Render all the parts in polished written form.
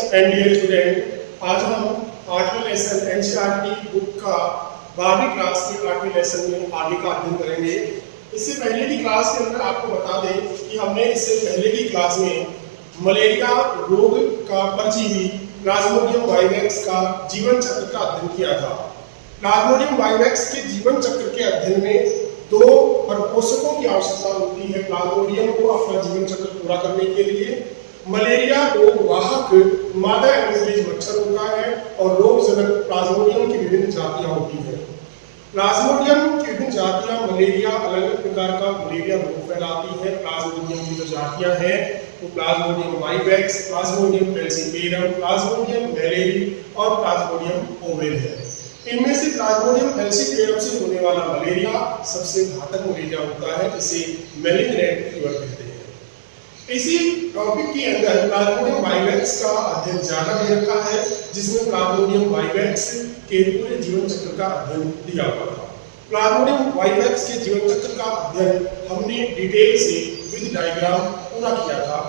Friends and dear student, आज हम 8वें lesson NCERT book का 12वीं क्लास के 8वें लेसन में आगे का अध्ययन करेंगे। इससे पहले की क्लास के अंदर आपको बता दें कि हमने इससे पहले की क्लास में मलेरिया रोग का परजीवी प्लाज्मोडियम वाइवेक्स का जीवन चक्र का अध्ययन किया था। प्लाज्मोडियम वाइवेक्स के जीवन चक्र के अध्ययन में दो परपोषकों की आवश्यकता होती है प्लाज्मोडियम को अपना जीवन चक्र पूरा करने के लिए। मलेरिया रोग वाहक मादा एनोफिलीज मच्छर होता है और रोगजनक प्लाज्मोडियम की विभिन्न जातियां होती हैं। प्लाज्मोडियम की विभिन्न जातियां मलेरिया अलग अलग प्रकार का मलेरिया रोग फैलाती है। प्लाज्मोडियम की जो जातियां हैं वो Plasmodium vivax, Plasmodium falciparum, Plasmodium malariae और प्लाज्मोडियम ओवेल है। इनमें से प्लाज्मोडियम फैल्सिपेरम से होने वाला मलेरिया सबसे घातक मलेरिया होता है, जिसे मैलिग्नेंट फीवर कहते हैं। इसी टॉपिक के अंदर प्लाज्मोडियम वाइवेक्स का अध्ययन ज्यादा दे रखा है, जिसमें प्लाज्मोडियम वाइवेक्स के पूरे जीवन चक्र का अध्ययन दिया हुआ था। प्लाज्मोडियम वाइवेक्स के जीवन चक्र का अध्ययन हमने डिटेल से विद डायग्राम पूरा किया था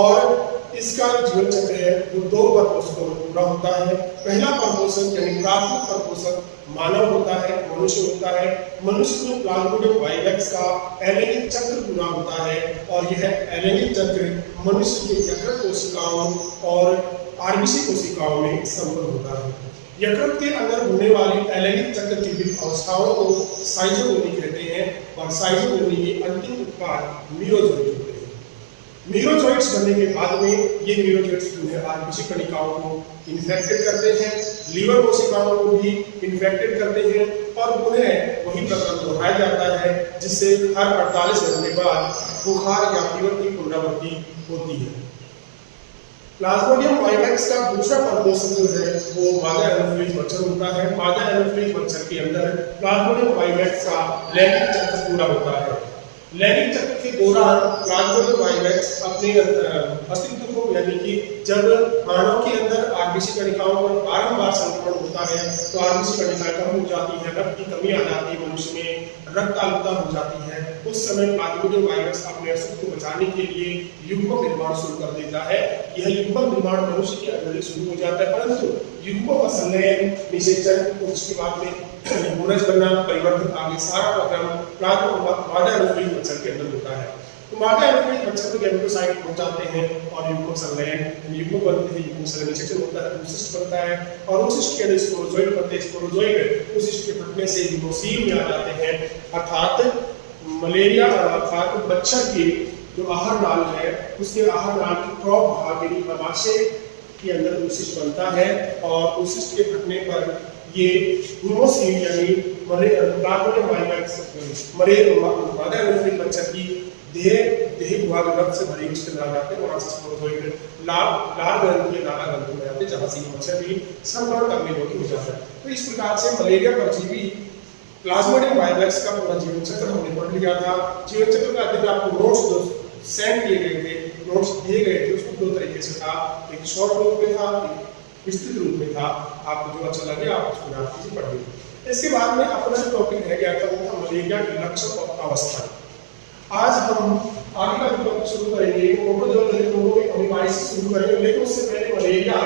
और इसका जीवन चक्र है वो दो परपोषकों में पूरा होता है। पहला परपोषक यानी प्राथमिक परपोषक मानव होता है, मनुष्य होता है। मनुष्य में प्लाज्मोडियम वाइवेक्स का एलेनिक चक्र पूरा होता है और यह एलेनिक चक्र मनुष्य के यकृत कोशिकाओं और आरबीसी कोशिकाओं में संपन्न होता है। यकृत के अंदर होने वाली एलेनिक चक्र की विभिन्न अवस्थाओं को साइजोगोनी कहते हैं और साइजोगोनी के अंतिम उत्पाद मीरोजोइट होते हैं। मीरोजोइट्स बनने के बाद में ये मीरोजोइट्स जो है आरबीसी कणिकाओं को इन्फेक्टेड करते हैं, लीवर कोशिकाओं को भी इन्फेक्टेड करते हैं और उन्हें वही प्रक्रम दोहराया जाता है, जिससे हर 48 घंटे बाद बुखार या फीवर की पुनरावृत्ति होती है। प्लाज्मोडियम वाइवेक्स का दूसरा परपोषक जो है वो मादा एनोफिलीज मच्छर होता है। मादा एनोफिलीज मच्छर के अंदर प्लाज्मोडियम वाइवेक्स का लैंगिक चक्र पूरा होता है। लैंगिक चक्र के दौरान प्लाज्मोडियम वाइवेक्स अपने अस्तित्व को यानी कि जब मानव के अंदर आरबीसी कणिकाओं पर बारंबार संक्रमण होता है तो आरबीसी कणिकाएं कम हो जाती है, रक्त की कमी आ जाती है, मनुष्य में रक्ताल्पता हो जाती है। उस समय प्लाज्मोडियम वाइवेक्स अपने अस्तित्व को बचाने के लिए युग्मक निर्माण शुरू कर देता है। यह युग्मक निर्माण मनुष्य के अंदर शुरू हो जाता है, परंतु युग्मों का संलयन, निषेचन, उसके बाद में मोनज बनना, परिवर्तन, आगे सारा प्रोग्राम मादा एनोफिलीज मच्छर के अंदर होता है। तो मादा एनोफिलीज मच्छर को गैमेटोसाइट पहुंचाते हैं और युग्मक संलयन, युग्मक बनते हैं, युग्मक संलयन निषेचन होता है, उचिष्ट बनता है और उचिष्ट के अंदर स्पोरोजोइड बनते हैं। स्पोरोजोइड उचिष्ट के फटने से युग्मोसील में आ जाते हैं, अर्थात मलेरिया अर्थात मच्छर के जो आहार नाल है उसके आहार नाल के क्रॉप भाग यानी गर्भाशय के अंदर उचिष्ट बनता है और उचिष्ट के फटने पर ये ह्यूमोसील यानी प्लाज्मोडियम वाइवेक्स मादा एनोफिलीज मच्छर की देह भाग रक्त से भरी उसके अंदर आ जाते हैं। वहां से स्पोरोजोइड लार ग्रंथि या नाला ग्रंथि में आते हैं, जहां से मच्छर भी संक्रमण करने योग्य हो जाता है। तो इस प्रकार से मलेरिया परजीवी प्लाज्मोडियम वाइवेक्स का पूरा जीवन चक्र हमने पढ़ लिया था। जीवन चक्र का अध्ययन आपको नोट्स सेंड किए गए थे, नोट्स दिए गए थे, उसको दो तरीके से था, एक शॉर्ट रूप में था, एक विस्तृत रूप में था। आपको जो अच्छा लगे आप उसको याद कीजिए, पढ़िए। इसके बाद में अपना जो टॉपिक रह गया था वो था मलेरिया के लक्षण और अवस्था। आज हम आगे का टॉपिक शुरू करेंगे, शुरू करेंगे, लेकिन उससे पहले मलेरिया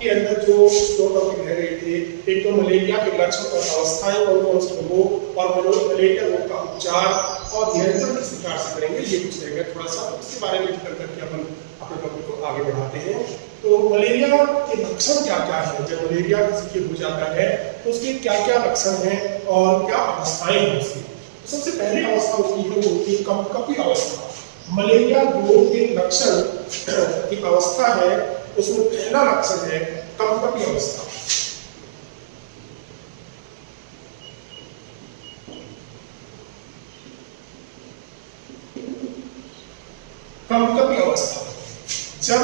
के अंदर जो टॉपिक रह गए थे, एक तो मलेरिया के लक्षण और अवस्थाएं कौन कौन सी होंगे और मलेरिया रोग का उपचार और नियंत्रण किस प्रकार से करेंगे, ये कुछ रहेगा। थोड़ा सा इसके बारे में करके अपन अपने टॉपिक को आगे बढ़ाते हैं। तो मलेरिया के लक्षण क्या क्या है, जब मलेरिया किसी के हो जाता है तो उसके क्या क्या लक्षण हैं और क्या अवस्थाएं हैं उसकी। तो सबसे पहली अवस्था होती है वो होती है कंपकपी अवस्था। मलेरिया रोग के लक्षण की अवस्था है, उसमें पहला लक्षण है कंपकपी अवस्था। कंपकपी अवस्था जब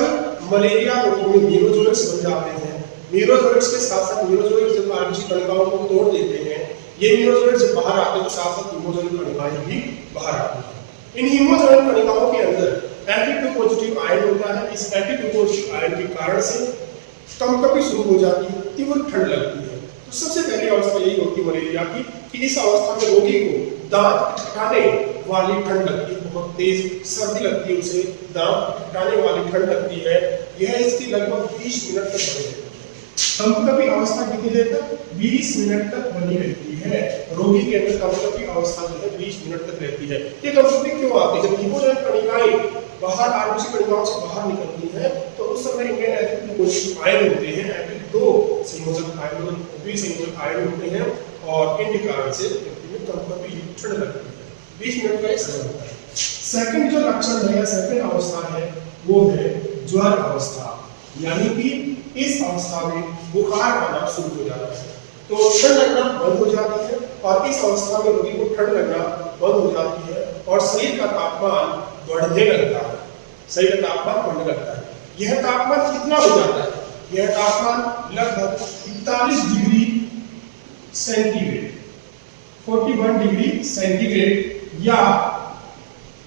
मलेरिया रोग में मीरोजोइट्स बन जाते हैं, मीरोजोइट्स के साथ साथ मीरोजोइट्स जब आरबीसी कणिकाओं को तोड़ देते हैं, ये मीरोजोइट्स जब बाहर आते हैं तो साथ साथ हीमोजोइड कणिकाएं भी बाहर आती हैं। इन हीमोजोइड कणिकाओं के अंदर Fe2 पॉजिटिव आयन होता है। इस Fe2 पॉजिटिव आयन के कारण से कंपकपी शुरू हो जाती है, तीव्र ठंड लगती है। तो सबसे पहली अवस्था यही होती है मलेरिया की कि इस अवस्था में रोगी को दांत खटखटाने वाली ठंड लगती है, बहुत तेज सर्दी लगती है, उसे दांत खटकाने वाली ठंड लगती है, यह इसकी लगभग 20 मिनट तक बनी रहती है। कंपकपी की अवस्था कितनी देर तक? 20 मिनट तक बनी रहती है। रोगी के अंदर कंपकपी की अवस्था जो है 20 मिनट तक रहती है। ये कंपकपी क्यों आती है? जब हीमोजन कणिकाएं बाहर आरबीसी कणिकाओं से बाहर निकलती हैं तो उस समय इनमें एपिक आयन होते हैं, एपिक 2 संयोजक आयन, द्विसंयोजक आयन होते हैं और इनके कारण से व्यक्ति में कंपकपी ठंड लगती है। 20 मिनट का एक समय होता है। सेकंड जो लक्षण है या सेकंड अवस्था है वो है ज्वर अवस्था, यानी कि इस अवस्था में बुखार आना शुरू हो जाता है, तो ठंड लगना बंद हो जाती है और इस अवस्था में रोगी को ठंड लगना बंद हो जाती है और शरीर का तापमान बढ़ने लगता है। शरीर का तापमान बढ़ने लगता है। यह तापमान कितना हो जाता है? यह तापमान लगभग 41 डिग्री सेंटीग्रेड, 41 डिग्री सेंटीग्रेड या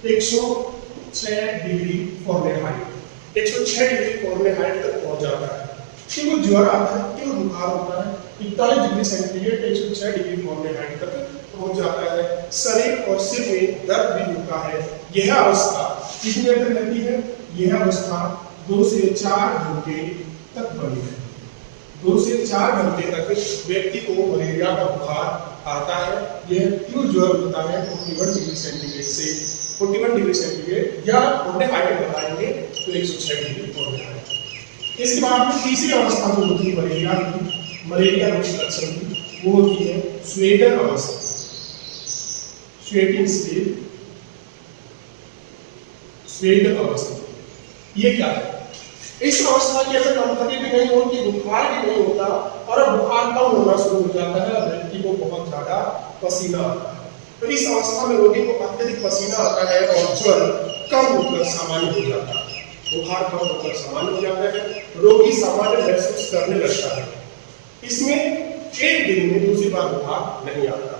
106 डिग्री फ़ारेनहाइट, 106 डिग्री फ़ारेनहाइट तक पहुंच जाता है। केवल ज्वर आता है, केवल बुखार होता है, 41 डिग्री सेंटीग्रेड 106 डिग्री फ़ारेनहाइट तक पहुंच जाता है। शरीर और सिर में दर्द भी होता है। यह अवस्था कितनी देर तक रहती है? यह अवस्था 2 से 4 घंटे तक बनी रहती है। 2 से 4 घंटे तक व्यक्ति को मलेरिया का बुखार आता है। यह क्यों ज्वर होता है? 41 डिग्री सेंटीग्रेड से 41 डिग्री सेंटीग्रेड या फ़ारेनहाइट बताएंगे तो 106 डिग्री फ़ारेनहाइट। इसके बाद में तीसरी अवस्था जो होती है मलेरिया रोग के लक्षण की, वो होती है स्वेटन अवस्था, स्वेटिंग स्टेट, स्वेटन अवस्था। ये क्या है? इस अवस्था के अंदर कंपकपी भी नहीं होती, बुखार भी नहीं होता और अब बुखार कम होना शुरू हो जाता है, व्यक्ति को बहुत ज्यादा पसीना आता है। तो इस अवस्था में रोगी को अत्यधिक पसीना आता है और ज्वर कम होकर सामान्य हो जाता है, बुखार कम होकर सामान्य हो जाता है, रोगी सामान्य महसूस करने लगता है। इसमें एक दिन में दूसरी बार बुखार नहीं आता।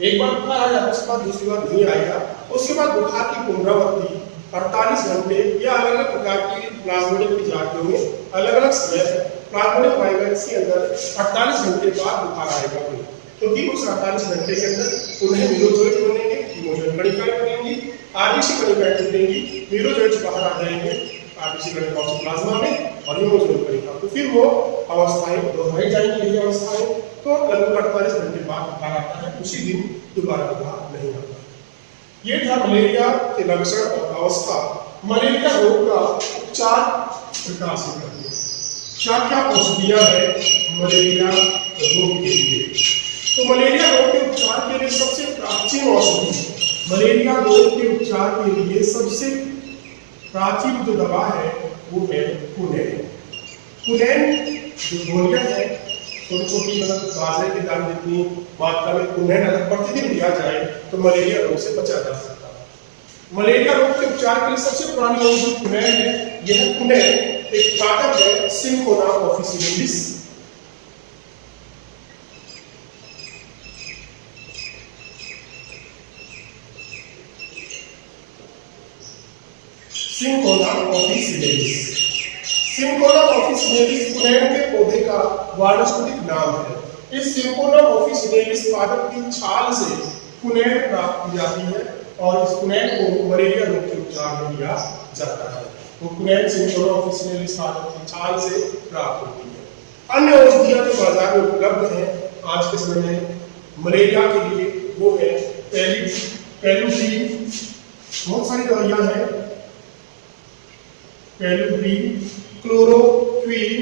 एक बार बुखार आ जाता है, उसके बाद दूसरी बार नहीं आएगा। उसके बाद बुखार की पुनरावृत्ति 48 घंटे या अलग अलग प्रकार की प्लाज्मोडियम की जांचों में अलग अलग समय है। प्लाज्मोडियम वायरस के अंदर 48 घंटे बाद बुखार आएगा, क्योंकि उस 48 घंटे के अंदर उन्हें मीरोजोइट बनेंगे, हीमोजन कणिकाएं बनेंगी, आरबीसी कणिकाएं टूटेंगी, मीरोजोइट्स बाहर आ जाएंगे आरबीसी कणिकाओं से प्लाज्मा में और हीमोजन कणिका, तो फिर वो अवस्थाएं दोहराई जाएंगी। यही अवस्थाएं तो लगभग 48 घंटे बाद बुखार आता है, उसी दिन दोबारा बुखार नहीं आता। ये था मलेरिया के लक्षण और अवस्था। मलेरिया रोग का उपचार प्रकार से करते हैं। क्या क्या औषधियां हैं मलेरिया रोग के लिए? तो मलेरिया रोग के उपचार के लिए सबसे प्राचीन औषधि, मलेरिया रोग के उपचार के लिए सबसे प्राचीन जो दवा है वो है कुनैन। कुनैन जो गोलियां है, छोटी छोटी मतलब बाजरे के दाने जितनी मात्रा में कुनैन अगर प्रतिदिन लिया जाए तो मलेरिया रोग से बचा जा सकता है। मलेरिया रोग के उपचार के लिए सबसे पुरानी औषधि कुनैन है। यह कुनैन एक कारक है, Cinchona officinalis. Cinchona officinalis, Cinchona officinalis कुनैन के पौधे का वानस्पतिक नाम है। इस सिंकोना ऑफिसिनेलिस पादप की छाल से कुनैन प्राप्त की जाती है और इस कुनैन को मलेरिया रोग के उपचार में लिया जाता है। तो कुनैन सिंकोना ऑफिसिनेलिस पादप की छाल से प्राप्त होती है। अन्य औषधियां जो बाजार में उपलब्ध हैं आज के समय में मलेरिया के लिए, वो है पेलुड्रीन, बहुत सारी दवाइयां हैं, पेलुड्रीन, क्लोरोक्विन,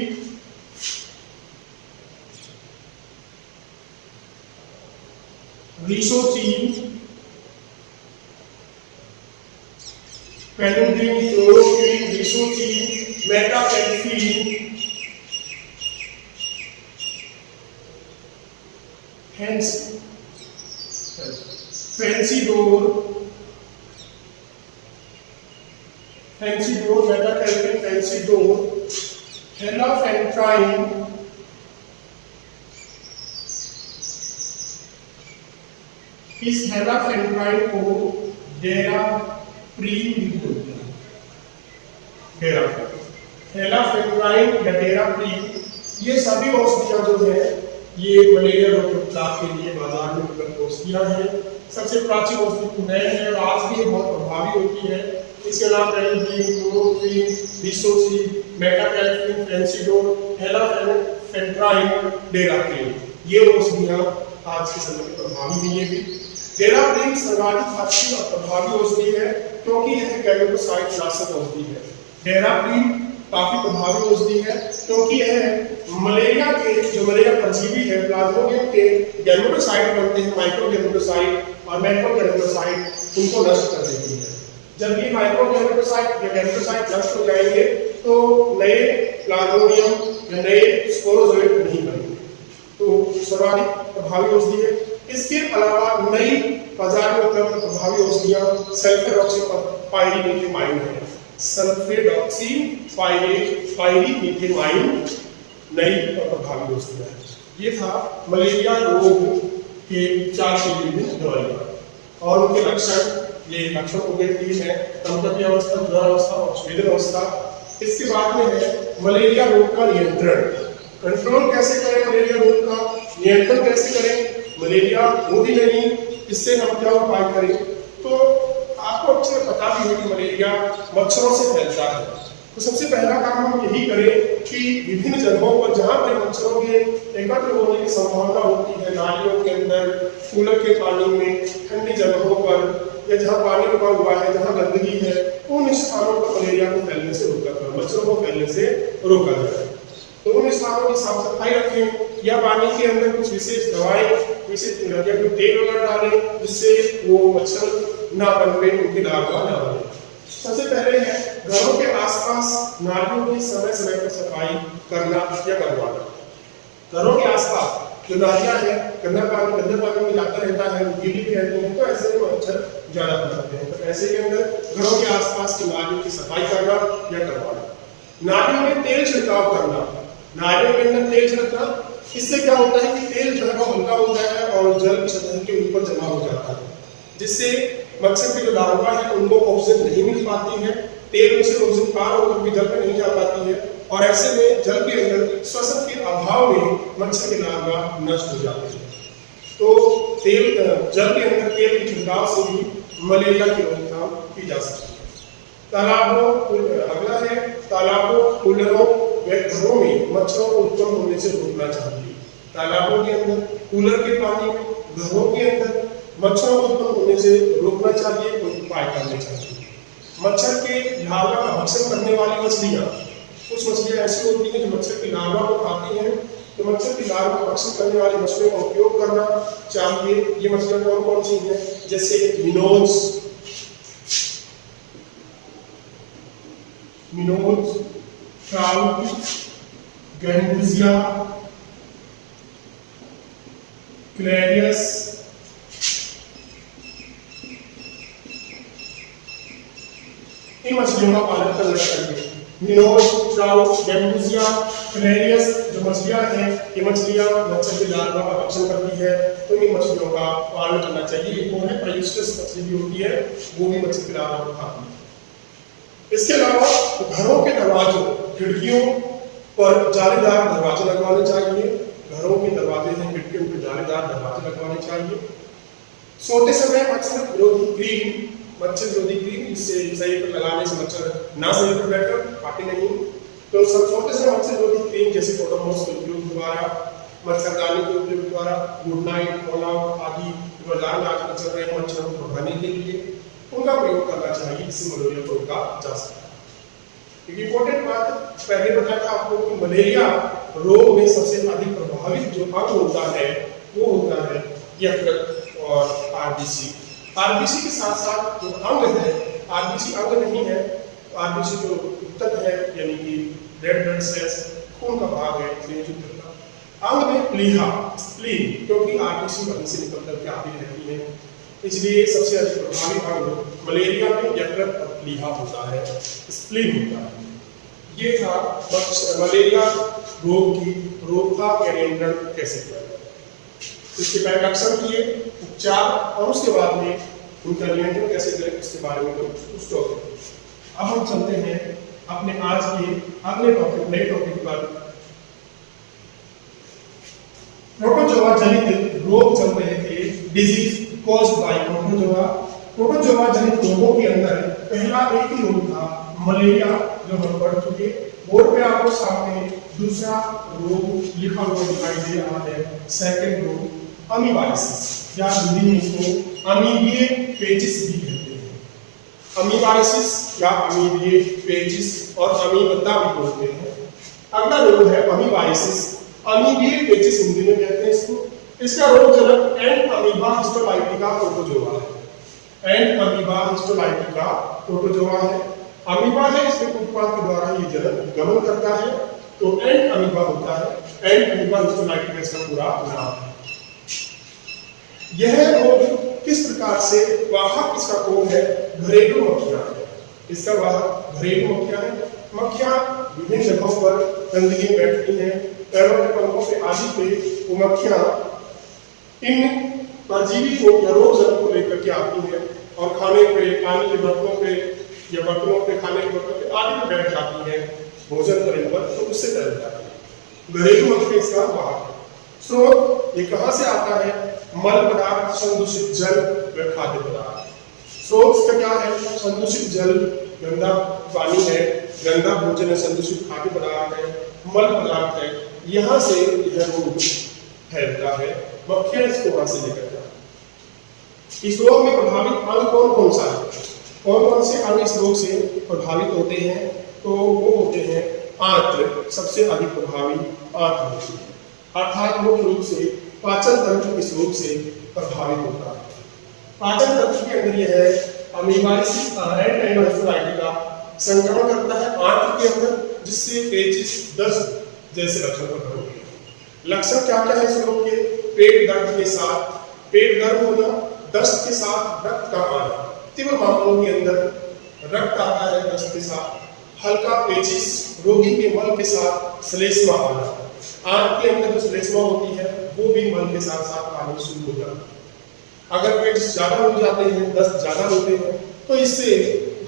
रिसोचीन, पेलुड्रीन, क्लोरोक्विन, रिसोचीन, मेटापेल्फिन, फेंसीडोर, मेटापेल्फिन, फेंसीडोर, हेलाफेंट्राइन, इस हेलाफेंट्राइन को डेराप्रीन भी बोलते हैं। हेलाफेंट्राइन या डेराप्रीन, ये सभी औषधियां जो है ये मलेरिया रोग के उपचार के लिए बाजार में उपलब्ध औषधियां हैं। सबसे प्राचीन औषधि फिनाइल है और आज भी ये बहुत प्रभावी होती है। इसके अलावा पेनिसिलिन, क्लोरोक्विन, डिसोसिन, मेटाकैल्फिन, फेंसिडोल, हेलाफेंट्राइन, डेराप्रिन, ये औषधियां आज के समय में प्रभावी नहीं है। डेराप्रिन सर्वाधिक अच्छी और प्रभावी औषधि है क्योंकि यह गैमेटोसाइट नाशक औषधि है। डेराप्रिन काफी प्रभावी औषधि है क्योंकि यह मलेरिया के जो मलेरिया परजीवी है प्लाज्मोडियम के गैमेटोसाइट बनते हैं, माइक्रो गैमेटोसाइट और मैक्रो गैमेटोसाइट, उनको नष्ट कर देती है। जब ये माइक्रो गैमेटोसाइट या गैमेटोसाइट नष्ट हो जाएंगे तो नए प्लाज्मोडियम या नए स्पोरोजोइट नहीं बनेंगे। तो सर्वाधिक प्रभावी औषधि है। इसके अलावा नई बाजार में उपलब्ध प्रभावी औषधियां सल्फेडॉक्सीपाइरिमीथेमाइन है। सल्फेडॉक्सीपाइरिमीथेमाइन नई और प्रभावी औषधियां है। ये था मलेरिया रोग के उपचार के लिए दवाइयां और उनके लक्षण। ये लक्षण हो गए 3 है, कंपनी अवस्था, ज्वर अवस्था और स्वेदन अवस्था। इसके बाद में है मलेरिया रोग का नियंत्रण। कंट्रोल कैसे करें मलेरिया रोग का, नियंत्रण कैसे करें, मलेरिया हो ही नहीं, इससे हम क्या उपाय करें। तो आपको अच्छे पता भी है कि मलेरिया मच्छरों से फैलता है। तो सबसे पहला काम हम यही करें कि विभिन्न जगहों पर जहाँ पर मच्छरों के एकत्र होने की संभावना होती है, नालियों के अंदर, कूलर के पानी में, ठंडी जगहों पर या जहाँ पानी रुका हुआ है, जहाँ गंदगी है, उन स्थानों पर मलेरिया को फैलने से रोका जाए, मच्छरों को फैलने से रोका जाए। तो उन स्थानों की साफ सफाई रखें या पानी के अंदर कुछ विशेष दवाएं, विशेष तेल वगैरह डालें जिससे वो मच्छर ना बनवे, उनके लार्वा ना बने। सबसे पहले है घरों के आसपास नालियों की समय समय पर सफाई करना या करवाना। घरों के आसपास जो नालियां हैं, गंदा पानी में जाता रहता है, गीली भी रहती है, तो ऐसे में मच्छर ज्यादा फैलते हैं। तो ऐसे के अंदर घरों के आसपास की नालियों की सफाई करना या करवाना। नालियों में तेल छिड़काव करना। नालियों के अंदर तेल छिड़कना, इससे क्या होता है कि तेल जो है वो हल्का होता है और जल की सतह के ऊपर जमा हो जाता है, जिससे मच्छर की जो लार्वा है उनको ऑक्सीजन नहीं मिल पाती है, तेल में से ऑक्सीजन पार होकर भी जल में नहीं जा पाती है और ऐसे में जल के अंदर श्वसन के अभाव में मच्छर के लार्वा नष्ट हो जाते हैं। तो तेल जल के अंदर तेल के छिड़काव से भी मलेरिया की रोकथाम की जा सकती है। तालाबों, अगला है तालाबों, कूलरों व घरों में मच्छरों को उत्पन्न होने से रोकना चाहिए। तालाबों के अंदर, कूलर के पानी में, घरों के अंदर मच्छरों को उत्पन्न होने से रोकना चाहिए, कोई उपाय करने चाहिए। मच्छर के लार्वा का भक्षण करने वाली मछलियां, कुछ मछलियां ऐसी होती हैं जो मच्छर की लार्वा को खाती हैं, तो मच्छर की लार्वा का भक्षण करने वाली मछलियों का उपयोग करना चाहिए। ये मछलियां कौन कौन सी हैं, जैसे मिनोज, ट्राउट, गैंबुजिया, क्लैरियस, इन मछलियों का पालन करना चाहिए। मिनोज, ट्राउट, गैंबुजिया, क्लैरियस जो मछलियां हैं, ये मछलियां मच्छर के लार्वा का भक्षण करती है, तो इन मछलियों का पालन करना चाहिए। एक और है प्यूस्टस मछली भी होती है, वो भी मच्छर के लार्वा को खाती है। इसके अलावा घरों के दरवाजों, खिड़कियों पर जालीदार दरवाजे लगवाने चाहिए। घरों के दरवाजे हैं, खिड़कियों पर जालीदार दरवाजे लगवाने चाहिए। सोते समय मच्छर विरोधी क्रीम, इससे शरीर पर लगाने से मच्छर ना शरीर पर बैठकर काटे नहीं। तो सोते समय मच्छर विरोधी क्रीम जैसे ओडोमॉस के उपयोग द्वारा, मच्छरदानी के उपयोग द्वारा, गुड नाइट, फॉलआउट आदि बाजार में आजकल चल रहे मच्छरों को भगाने के लिए उनका प्रयोग करना चाहिए, इससे मलेरिया को रोका जा सकता है। एक इंपॉर्टेंट बात पहले बताया था आपको कि मलेरिया रोग में सबसे अधिक प्रभावित जो अंग होता है वो होता है यकृत और आरबीसी। आरबीसी के साथ साथ जो अंग है, आरबीसी अंग नहीं है, आरबीसी जो ऊतक है यानी कि रेड ब्लड सेल्स, खून का भाग है, अंग में प्लीहा, स्प्लीन, क्योंकि आरबीसी वहीं से निकल करके आती रहती है, इसलिए सबसे अधिक प्रभावी अंग मलेरिया में यकृत और प्लीहा होता है, स्प्लीन होता है। ये था मलेरिया रोग की रोकथाम या नियंत्रण कैसे किया जाए। इसके पहले लक्षण किए, उपचार और उसके बाद में उनका नियंत्रण कैसे करें उसके बारे में कुछ टॉपिक। अब हम चलते हैं अपने आज के अगले टॉपिक, नए टॉपिक पर। प्रोटोजोआ जनित रोग चल रहे थे, disease caused by protozoa. Protozoa जनित रोगों के अंदर पहला एक ही रोग था मलेरिया, जो हम पढ़ चुके। बोर्ड पे आपको सामने दूसरा रोग लिखा हुआ दिखाई दे रहा है, सेकंड रोग अमीबाइसिस, या हिंदी में इसको अमीबिये पेचिस भी कहते हैं। अमीबाइसिस या अमीबिये पेचिस और अमीबता भी बोलते हैं। अगला रोग है अमीबाइसिस, अमीबिये पेचिस हिंदी में कहते हैं इसको। इसका रोग जनक एंड अमीबा हिस्टोलाइटिका प्रोटोजोआ है। एंड अमीबा हिस्टोलाइटिका प्रोटोजोआ है। अमीबा है, इसके उत्पाद के द्वारा ये जनक गमन करता है, तो एंड अमीबा होता है। एंड अमीबा हिस्टोलाइटिका इसका पूरा नाम है। यह रोग किस प्रकार से वाहक इसका कौन है? घरेलू मक्खियां है। इसका वाहक घरेलू मक्खियां है। मक्खियां विभिन्न जगहों पर गंदगी में बैठती हैं, पैरों के पंखों पे आदि पे वो मक्खियां इन परजीवी को या रोग जनक को लेकर के आती हैं और खाने पे, पानी के बर्तनों पे या बर्तनों पे, खाने के बर्तनों पे आदि पे बैठ जाती हैं भोजन करने पर, तो उससे फैल जाती है। घरेलू मक्खी इसका वाहक है। स्रोत ये कहाँ से आता है? मल पदार्थ, संदूषित जल व खाद्य पदार्थ। स्रोत इसका क्या है? संदूषित जल, गंदा पानी है, गंदा भोजन है, संदूषित खाद्य पदार्थ है, मल पदार्थ है। यहाँ से यह रोग फैलता है। मक्खियां इसको वहां से लेकर जाती हैं। इस रोग में प्रभावित अंग कौन कौन सा है? कौन कौन से अंग इस रोग से प्रभावित होते हैं? तो वो होते हैं आंत्र, सबसे अधिक प्रभावी आंत्र होती है, अर्थात मुख्य रूप से पाचन तंत्र इस रोग से प्रभावित होता है। पाचन तंत्र के अंदर यह है अमीबाइसिस एंड हिस्टोलाइटिका संक्रमण करता है आंत्र के अंदर, जिससे पेचिस, दस्त जैसे लक्षण उत्पन्न होते हैं। लक्षण क्या क्या है इस रोग के? पेट दर्द के साथ, पेट दर्द होना, दस्त के साथ रक्त का आना, तीव्र मामलों के अंदर रक्त आता है दस्त के साथ, हल्का पेचिस, रोगी के मल के साथ श्लेष्मा आना, आंत के अंदर जो श्लेष्मा होती है वो भी मल के साथ साथ आना शुरू हो जाता है। अगर पेट ज्यादा हो जाते हैं, दस्त ज्यादा होते हैं, तो इससे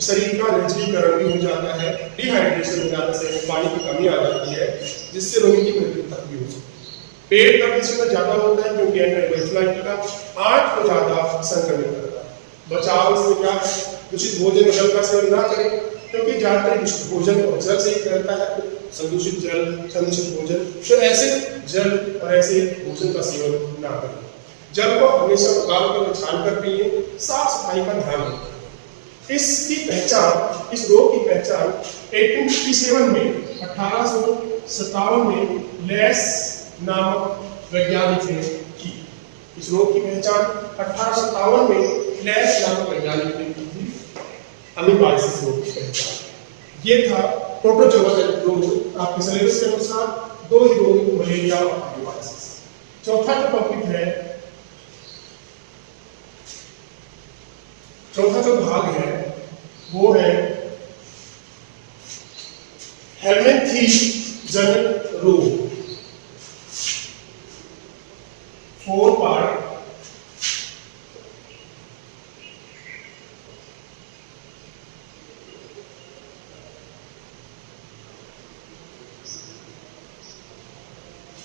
शरीर का निर्जलीकरण भी हो जाता है, डिहाइड्रेशन हो जाता है, पानी की कमी आ जाती है, जिससे रोगी की मृत्यु तक भी हो सकती है। पेट दर्द इसमें ज्यादा होता है क्योंकि एंटीबायोटिक आंत को ज्यादा संक्रमित करता है। बचाव इसमें क्या है? दूषित भोजन जल का सेवन ना करें, क्योंकि ज्यादातर दूषित भोजन और जल से ही फैलता है। संदूषित जल, संदूषित भोजन, तो ऐसे जल और ऐसे भोजन का सेवन ना करें। जल को हमेशा उबाल कर छान कर पिए, साफ सफाई का ध्यान रखें। इसकी पहचान, इस रोग की पहचान 1857 में 1857 में लेस नामक वैज्ञानिक ने की। इस रोग की पहचान 1857 में लेस नामक वैज्ञानिक ने की थी, अमीबाइसिस रोग की पहचान। ये था प्रोटोजोआ रोग। आपके सिलेबस के अनुसार दो ही रोग, मलेरिया और अमीबाइसिस। चौथा जो टॉपिक है, चौथा जो भाग है वो है हेलमिंथेस जनित रोग। 4 पार्ट।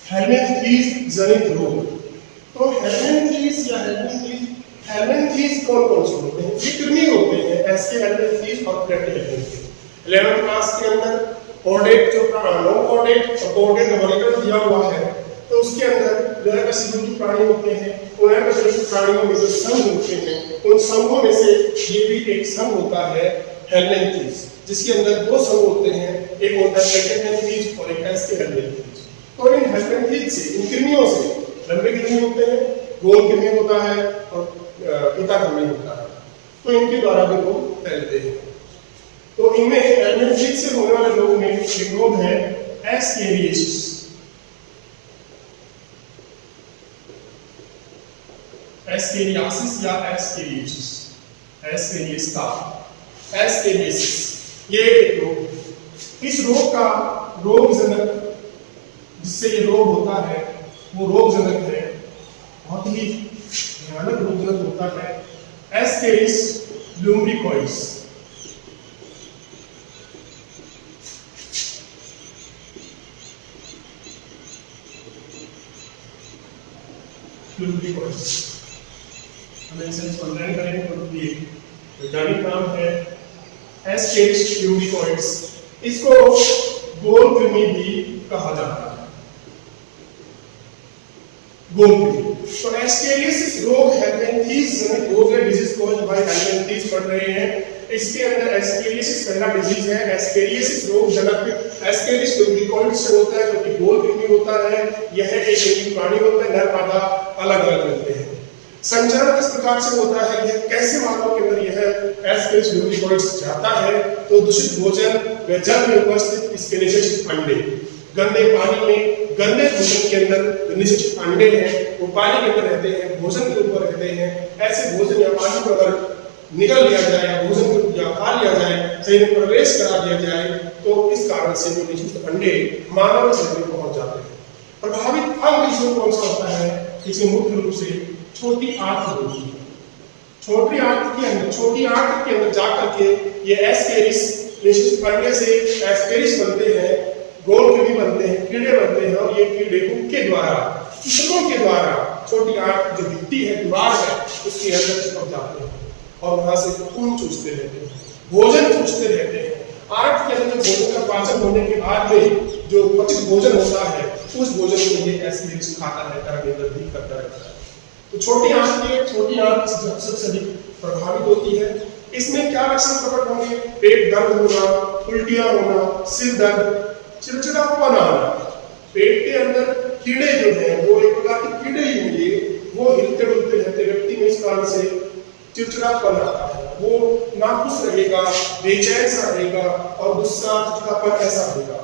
हेलमिंथेस जनित रोग। तो हेलमिंथेस या हेलमिंथेस कौन कौन से होते हैं? ये कृमि होते हैं, एसके हेलमिंथेस और प्लेटी हेलमिंथेस। 11th क्लास के अंदर कोडेट जो नॉन कोडेट और कोडेट वर्गीकरण दिया हुआ है, तो उसके अंदर उभयकशेरुकी प्राणी होते हैं। उभयकशेरुकी प्राणियों में जो संघ होते हैं, उन संघों में से ये भी एक संघ होता है हेलमिंथेस, जिसके अंदर दो संघ होते हैं, एक होता है प्लेटी हेलमिंथेस और एक एसके हेलमिंथेस। तो इन हेलमिंथेस से, इन कृमियों से, लंबे कृमि होते हैं, गोल कृमि होता है और पिता कृमि होता है, तो इनके द्वारा भी रोग फैलते हैं। तो इनमें हेलमिंथेस से होने वाले रोग में एक रोग है एस्केरियासिस। एस्केरियासिस या एस्केरियासिस, एस्केरियासिस ये एक रोग है। इस रोग का रोग जनक, जिससे ये रोग होता है, वो रोग जनक है, बहुत ही भयानक रोग जनक होता है एस्केरिस लुम्ब्रिकोइड्स। हमें इसे अंडरलाइन करेंगे तो ये वैज्ञानिक नाम है एस्केरिस ल्यूमिकोइड्स। इसको गोल कृमि भी कहा जाता है, गोल कृमि। तो एस्केरियोसिस रोग हेल्मेंथीज जनित रोग है, डिजीज कॉज्ड बाय हेल्मेंथीज पढ़ रहे हैं। इसके अंदर एस्केरियोसिस पहला डिजीज है। एस्केरियोसिस रोग जनक एस्केरिस ल्यूमिकोइड्स से होता है जो कि गोल कृमि होता है। यह एक जैविक प्राणी होता है, नर मादा अलग अलग मिलते हैं। संचरण किस प्रकार से होता है, यह कैसे मानव के अंदर यह एस्केरिस ल्यूमिकोइड्स जाता है, तो दूषित भोजन व जल में उपस्थित इसके निषेचित अंडे, गंदे पानी में गंदे भोजन के अंदर निषेचित अंडे हैं, वो पानी के अंदर रहते हैं, भोजन के ऊपर रहते हैं। ऐसे भोजन या पानी को अगर निगल लिया जाए या भोजन को या खा लिया जाए, शरीर में प्रवेश करा दिया जाए, तो इस कारण से वो निषेचित अंडे मानव शरीर में पहुंच जाते हैं। प्रभावित अंग इसमें कौन सा होता है, इसे मुख्य रूप से छोटी आंत होती है। छोटी आंत के अंदर जाकर के ये एस्केरिस निषेचित अंडे से एस्केरिस बनते हैं, गोल कृमि बनते हैं, कीड़े बनते हैं, और ये कीड़े उनके द्वारा कीटों के द्वारा छोटी आंत जो भित्ति है, दीवार है, उसके अंदर चिपक जाते हैं और वहां से खून चूसते रहते हैं, भोजन चूसते रहते हैं। आंत के अंदर भोजन का पाचन होने के बाद में जो पचित भोजन होता है, उस भोजन को ये एस्केरिस खाता रहता है, वृद्धि करता रहता है। तो छोटी आंत सबसे अधिक प्रभावित होती है। इसमें क्या लक्षण प्रकट होंगे, पेट दर्द होना, उल्टियां होना, सिर दर्द, चिड़चिड़ापन आना। पेट के अंदर कीड़े जो हैं वो एक प्रकार के कीड़े ही होंगे, वो हिलते डुलते रहते व्यक्ति में, इस कारण से चिड़चिड़ापन आता है, वो नाखुश रहेगा, बेचैन सा रहेगा और गुस्सा चिड़चिड़ापन ऐसा रहेगा।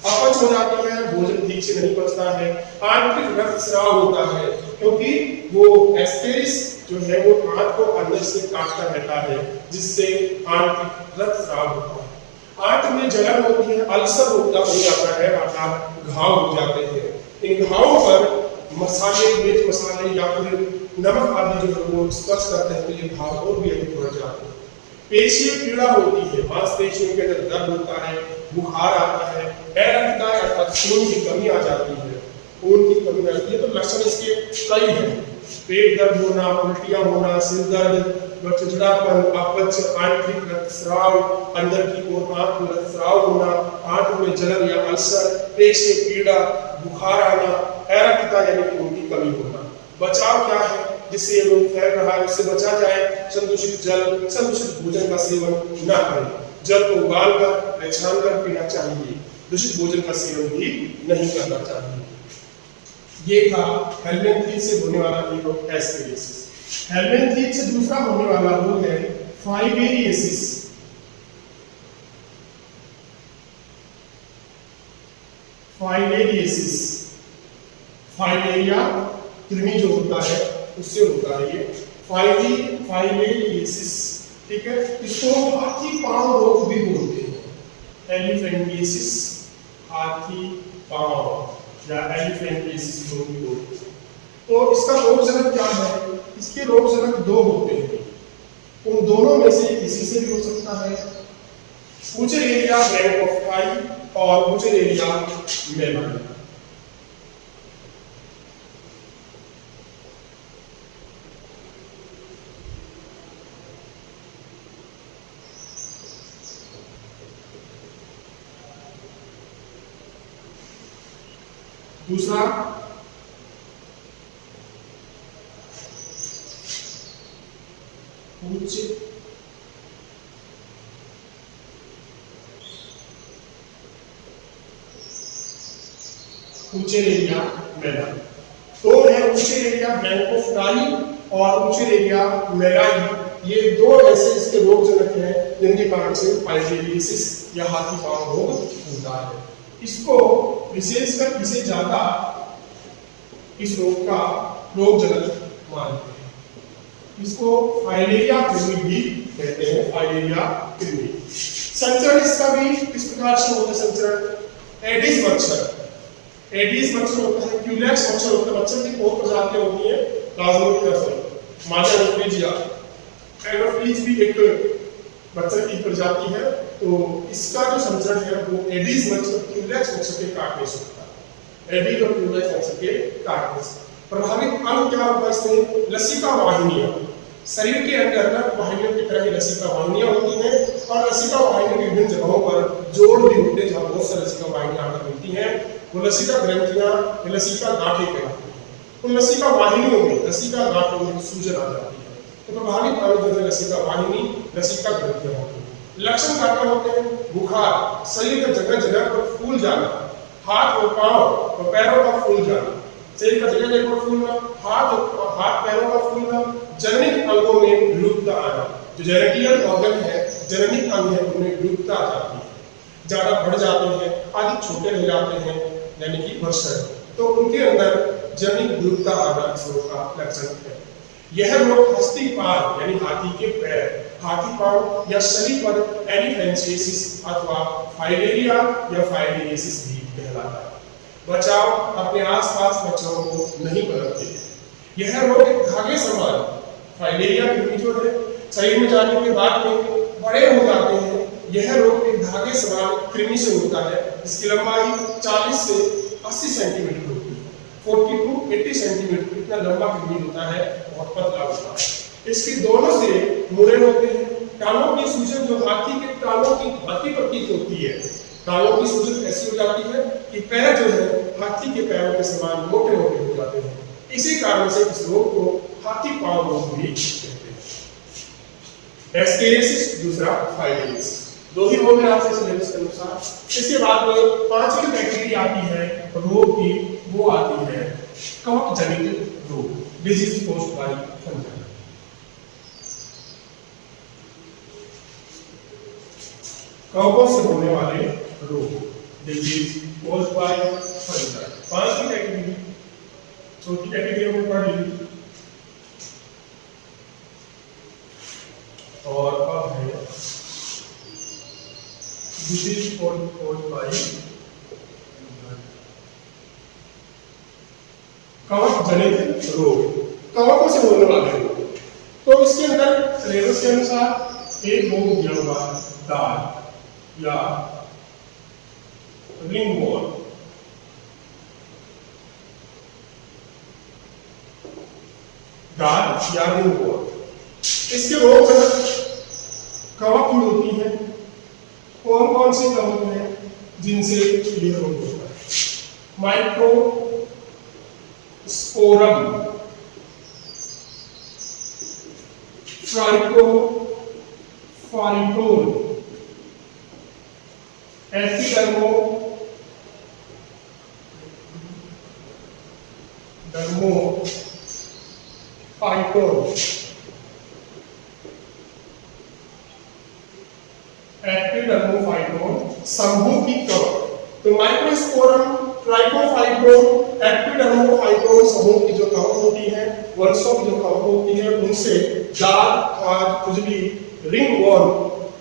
अपच हो जाती है, भोजन ठीक से नहीं पचता है, आंतरिक रक्तस्राव होता है, क्योंकि वो एस्केरिस जो है वो आंत को अंदर से काटता रहता है, जिससे आंतरिक रक्तस्राव होता है। आंत में जलन होती है, अल्सर हो जाता है, अर्थात घाव हो जाते हैं। इन घावों पर मसाले, मिर्च मसाले या फिर नमक आदि जो है वो स्पर्श करते हैं, तो ये घाव और भी अधिक बढ़ जाते हैं। पेशीय पीड़ा होती है, मांसपेशियों के अंदर दर्द होता है, बुखार आता है, एरंटता अर्थात खून की कमी आ जाती है, खून की कमी आती है। तो लक्षण इसके कई हैं, पेट दर्द होना, उल्टियां होना, सिर दर्द, चिड़चिड़ापन, अपच, आंतरिक रक्तस्राव, अंदर की ओर आंत में रक्तस्राव होना, आंत में जलन या अल्सर, पेशीय पीड़ा, बुखार आना, एरंटता यानी खून की कमी होना। बचाव क्या है, जिससे ये रोग फैल रहा है उससे बचा जाए, संदूषित जल, संदूषित भोजन का सेवन न करें, जल को उबालकर या छानकर पीना चाहिए, दूषित भोजन का सेवन भी नहीं करना चाहिए। ये था हेल्मेंथीज से होने वाला रोग एस्केरियोसिस। हेल्मेंथीज से दूसरा होने वाला रोग है फाइलेरियोसिस। फाइलेरियोसिस, फाइलेरिया कृमि जो होता है उससे होता है ये फाइलेरियोसिस, ठीक है। इसको हाथी पांव रोग भी बोलते हैं, एलिफेंटियासिस, हाथी पांव या एलिफेंटियासिस रोग भी बोलते हैं। तो इसका रोगजनक क्या है, इसके रोगजनक दो होते हैं, उन दोनों में से किसी से भी हो सकता है। फुचरेरिया ब्रैंकोफाई और फुचरेरिया मेलानी। दूसरा फुचरेरिया मेलानी। तो है फुचरेरिया ब्रैंकोफाई और फुचरेरिया मेलानी, ये दो ऐसे इसके रोगजनक हैं जिनके कारण से फाइलेरियोसिस या हाथी पांव रोग होता है। इसको विशेषकर इसे ज्यादा इस रोग का रोगजनक मानते हैं। इसको फाइलेरिया कृमि भी कहते हैं, फाइलेरिया कृमि। संचरण इसका भी इस प्रकार से होता है संचरण। एडिस मच्छर, एडिस मच्छर होता है, क्यूलेक्स मच्छर होता है, मच्छर की बहुत प्रजातियां होती हैं, प्लाज्मोडियम, मादा एनोफ्लीजिया, एनोफ्लीज भी एक मच्छर की प्रजाति है। तो इसका जो संचरण है वो एडिस मच्छर, क्यूलेक्स मच्छर के काटने से होता है, एडिस और क्यूलेक्स मच्छर के काटने से। प्रभावित अंग क्या होगा इसमें, लसिका वाहिनियां, शरीर के अंदर रक्त वाहिनियों की तरह लसिका वाहिनियां होती हैं और लसिका वाहिनियों की विभिन्न जगहों पर जोड़ भी होते हैं, जहाँ बहुत सारी लसिका वाहिनियां आकर मिलती हैं, वो लसिका ग्रंथियां या लसिका गांठें कहलाती हैं। उन लसिका वाहिनियों में, लसिका गांठों में सूजन आ जाती है, तो प्रभावित अंग जो है लसिका वाहिनी, लसिका ग्रंथियां होती हैं। लक्षण क्या क्या होते हैं? बुखार, शरीर का जगह जगह पर फूल जाना, हाथ और पांव और पैरों का फूल जाना, शरीर का जगह जगह पर फूलना, हाथ पैरों का फूलना, जननिक अंगों में विलुप्तता आना, जो जेनेटियल ऑर्गन है, जननिक अंग है, उनमें विलुप्तता आ जाती है, ज्यादा बढ़ जाते हैं, आदि छोटे रह जाते हैं, यानी कि वर्षण, तो उनके अंदर जननिक विलुप्तता आना इस रोग का लक्षण है। यह रोग हस्तीपाद यानी हाथी के पैर, हाथी पांव या शरीर पर एलिफेंशियोसिस अथवा फाइलेरिया या फाइलेरियोसिस भी कहलाता है। बचाव, अपने आसपास बच्चों को नहीं पनपते। यह रोग एक धागे समान, फाइलेरिया कृमि जो है शरीर में जाने के बाद में बड़े हो जाते हैं। यह रोग एक धागे समान कृमि से होता है, जिसकी लंबाई 40 से 80 सेंटीमीटर होती है, 40 to 80 सेंटीमीटर इतना लंबा कृमि होता है, बहुत पतला होता है। इसके दोनों सिरे मुड़े होते हैं। टांगों की सूजन जो हाथी के टांगों की भांति प्रतीत होती है, टांगों की सूजन ऐसी हो जाती है कि पैर जो है हाथी के पैरों के समान मोटे मोटे हो जाते हैं। इसी कारण से इस रोग को हाथी पांव रोग भी कहते हैं। एस्केरियोसिस, दूसरा फाइलेरियोसिस, दो ही रोग हैं आपसे सिलेबस के अनुसार। इसके बाद में पांचवी कैटेगरी आती है रोग की, वो आती है कवक जनित रोग, डिजीज कॉज्ड बाय फंगस। कवकों से होने वाले रोग, डिजीज कॉज्ड बाय फंगस। पांचवी कैटेगरी, छोटी कैटेगरी में पढ़ ली, और अब है डिजीज कॉज्ड बाय कवक जनित रोग, कवकों से होने वाले रोग। तो इसके अंदर सिलेबस के अनुसार एक रोग दिया हुआ दाल या रिंगवॉर्म, दाल या रिंगवॉर्म। इसके रोग कवक भी होती है। कौन कौन से कवक हैं जिनसे ये रोग होता है? माइक्रो स्पोरम, ट्राइकोफाइटोन, एपिडर्मोफाइटोन समूह की कवक। तो माइक्रोस्पोरम, ट्राइकोफाइटोन, एपिडर्मोफाइटोन समूह की जो कवक होती है, वंशों की जो कवक होती है, उनसे दाल, खाज, खुजली, रिंगवॉर्म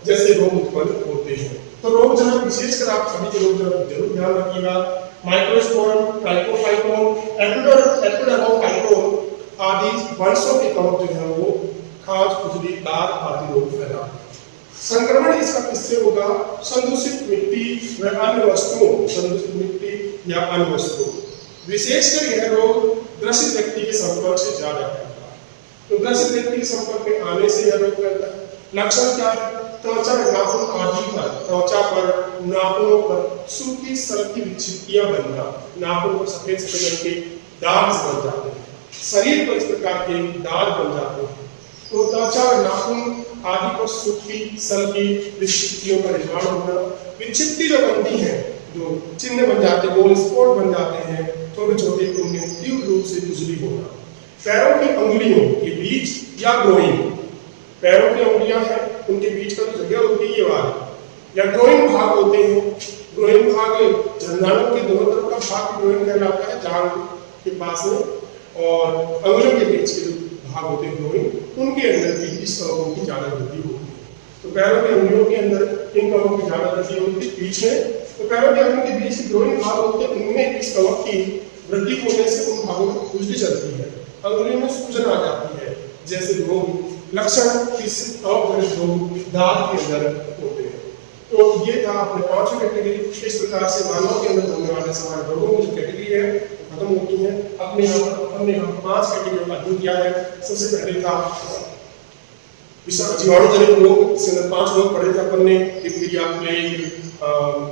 जैसे रोग उत्पन्न होते हैं। तो रोग जो है विशेषकर आप सभी के रोग जरूर ध्यान रखिएगा। माइक्रोस्पोरम, ट्राइकोफाइटोन, एपिडर्मोफाइटोन आदि वंशों के कवक जो है वो खाज, खुजली, दाद आदि रोग फैलाते हैं। संक्रमण इसका किससे होगा? संदूषित मिट्टी व अन्य वस्तुओं, संदूषित मिट्टी या अन्य वस्तुओं। विशेषकर यह रोग ग्रसित व्यक्ति के संपर्क से ज्यादा फैलता है। तो ग्रसित व्यक्ति के संपर्क में आने से यह रोग फैलता है। लक्षण क्या है? त्वचा, नाखून आदि पर, त्वचा पर, नाखूनों पर सूखी सलकी विक्षिप्तियां बनना, नाखून पर सफेद सफेद रंग के दाग बन जाते हैं, शरीर पर इस प्रकार के दाग बन जाते हैं। तो त्वचा, नाखून आदि पर सूखी सलकी विक्षिप्तियों का निर्माण होना, विक्षिप्ति जो बनती है, जो चिन्ह बन जाते हैं, गोल स्पॉट बन जाते हैं, छोटे छोटे, उनमें तीव्र रूप से खुजली होना। पैरों की अंगुलियों के बीच या ग्रोइंग, पैरों की अंगुलियां हैं, उनके बीच का जो जगह होती है ये वाली, या ग्रोइंग भाग होते हैं। ग्रोइंग भाग जंघानों के दोनों तरफ का भाग ग्रोइंग कहलाता है, जांघ के पास में, और अंगुलियों के बीच के जो भाग होते हैं ग्रोइंग, उनके अंदर भी इस कवकों की ज्यादा वृद्धि होती है। तो पैरों की अंगुलियों के अंदर इन कवकों की ज्यादा वृद्धि होती है। बीच में तो पैरों की अंगुलियों के बीच ग्रोइंग भाग होते हैं, उनमें इस कवक की वृद्धि होने से उन भागों में खुजली चलती है, अंगुलियों में सूजन आ जाती है, जैसे रोग लक्षण इस कवक जनित रोग दाद के अंदर होते हैं। तो ये था अपने पांचवी कैटेगरी। इस प्रकार से मानव के अंदर होने वाले सामान्य रोगों की जो कैटेगरी है खत्म होती है। हमने यहाँ 5 कैटेगरी का अध्ययन किया है। सबसे पहले था जीवाणु जनित रोग से 5 रोग पढ़े थे अपन ने, डिप्थीरिया, प्लेग,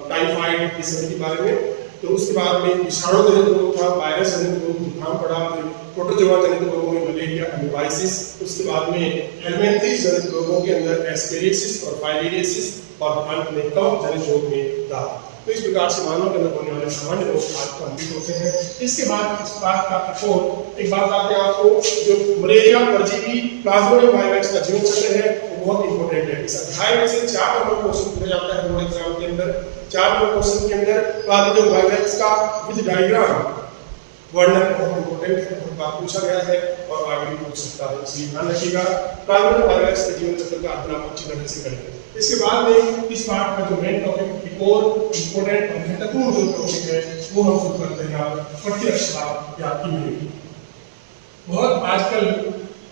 टाइफाइड, ये सभी के बारे में। तो उसके बाद में विषाणु जनित रोग था, वायरस जनित रोग, जुकाम पड़ा, फिर प्रोटोजोआ जनित रोगों में मलेरिया, एमीबाइसिस, उसके बाद में हेलमिंथ्स जनित रोगों के अंदर एस्केरियासिस और फाइलेरियासिस, और अंत में कफ जनित रोग में था। तो इस प्रकार से मानव के अंदर होने वाले सामान्य रोग आज कंप्लीट होते हैं। इसके बाद इस बात का एक बात आते हैं आपको, जो मलेरिया परजीवी प्लाज्मोडियम वायरस का जीवन चक्र है वो बहुत इंपॉर्टेंट है। इस अध्याय में से 4 नंबर क्वेश्चन पूछा जाता है बोर्ड एग्जाम के अंदर। 4 नंबर क्वेश्चन के अंदर प्लाज्मोडियम वायरस का विद डायग्राम वर्णन बहुत इंपॉर्टेंट है, बहुत बार पूछा गया है और आगे भी पूछ सकता है, इसलिए ध्यान रखिएगा। प्लाज्मोडियम वायरस के जीवन चक्र का अध्ययन आप अच्छी तरह से करेंगे। इसके बाद में इस पार्ट का जो मेन टॉपिक और इंपॉर्टेंट और महत्वपूर्ण जो टॉपिक है वो हम शुरू करते हैं प्रतिरक्षा या इम्यूनिटी। बहुत आजकल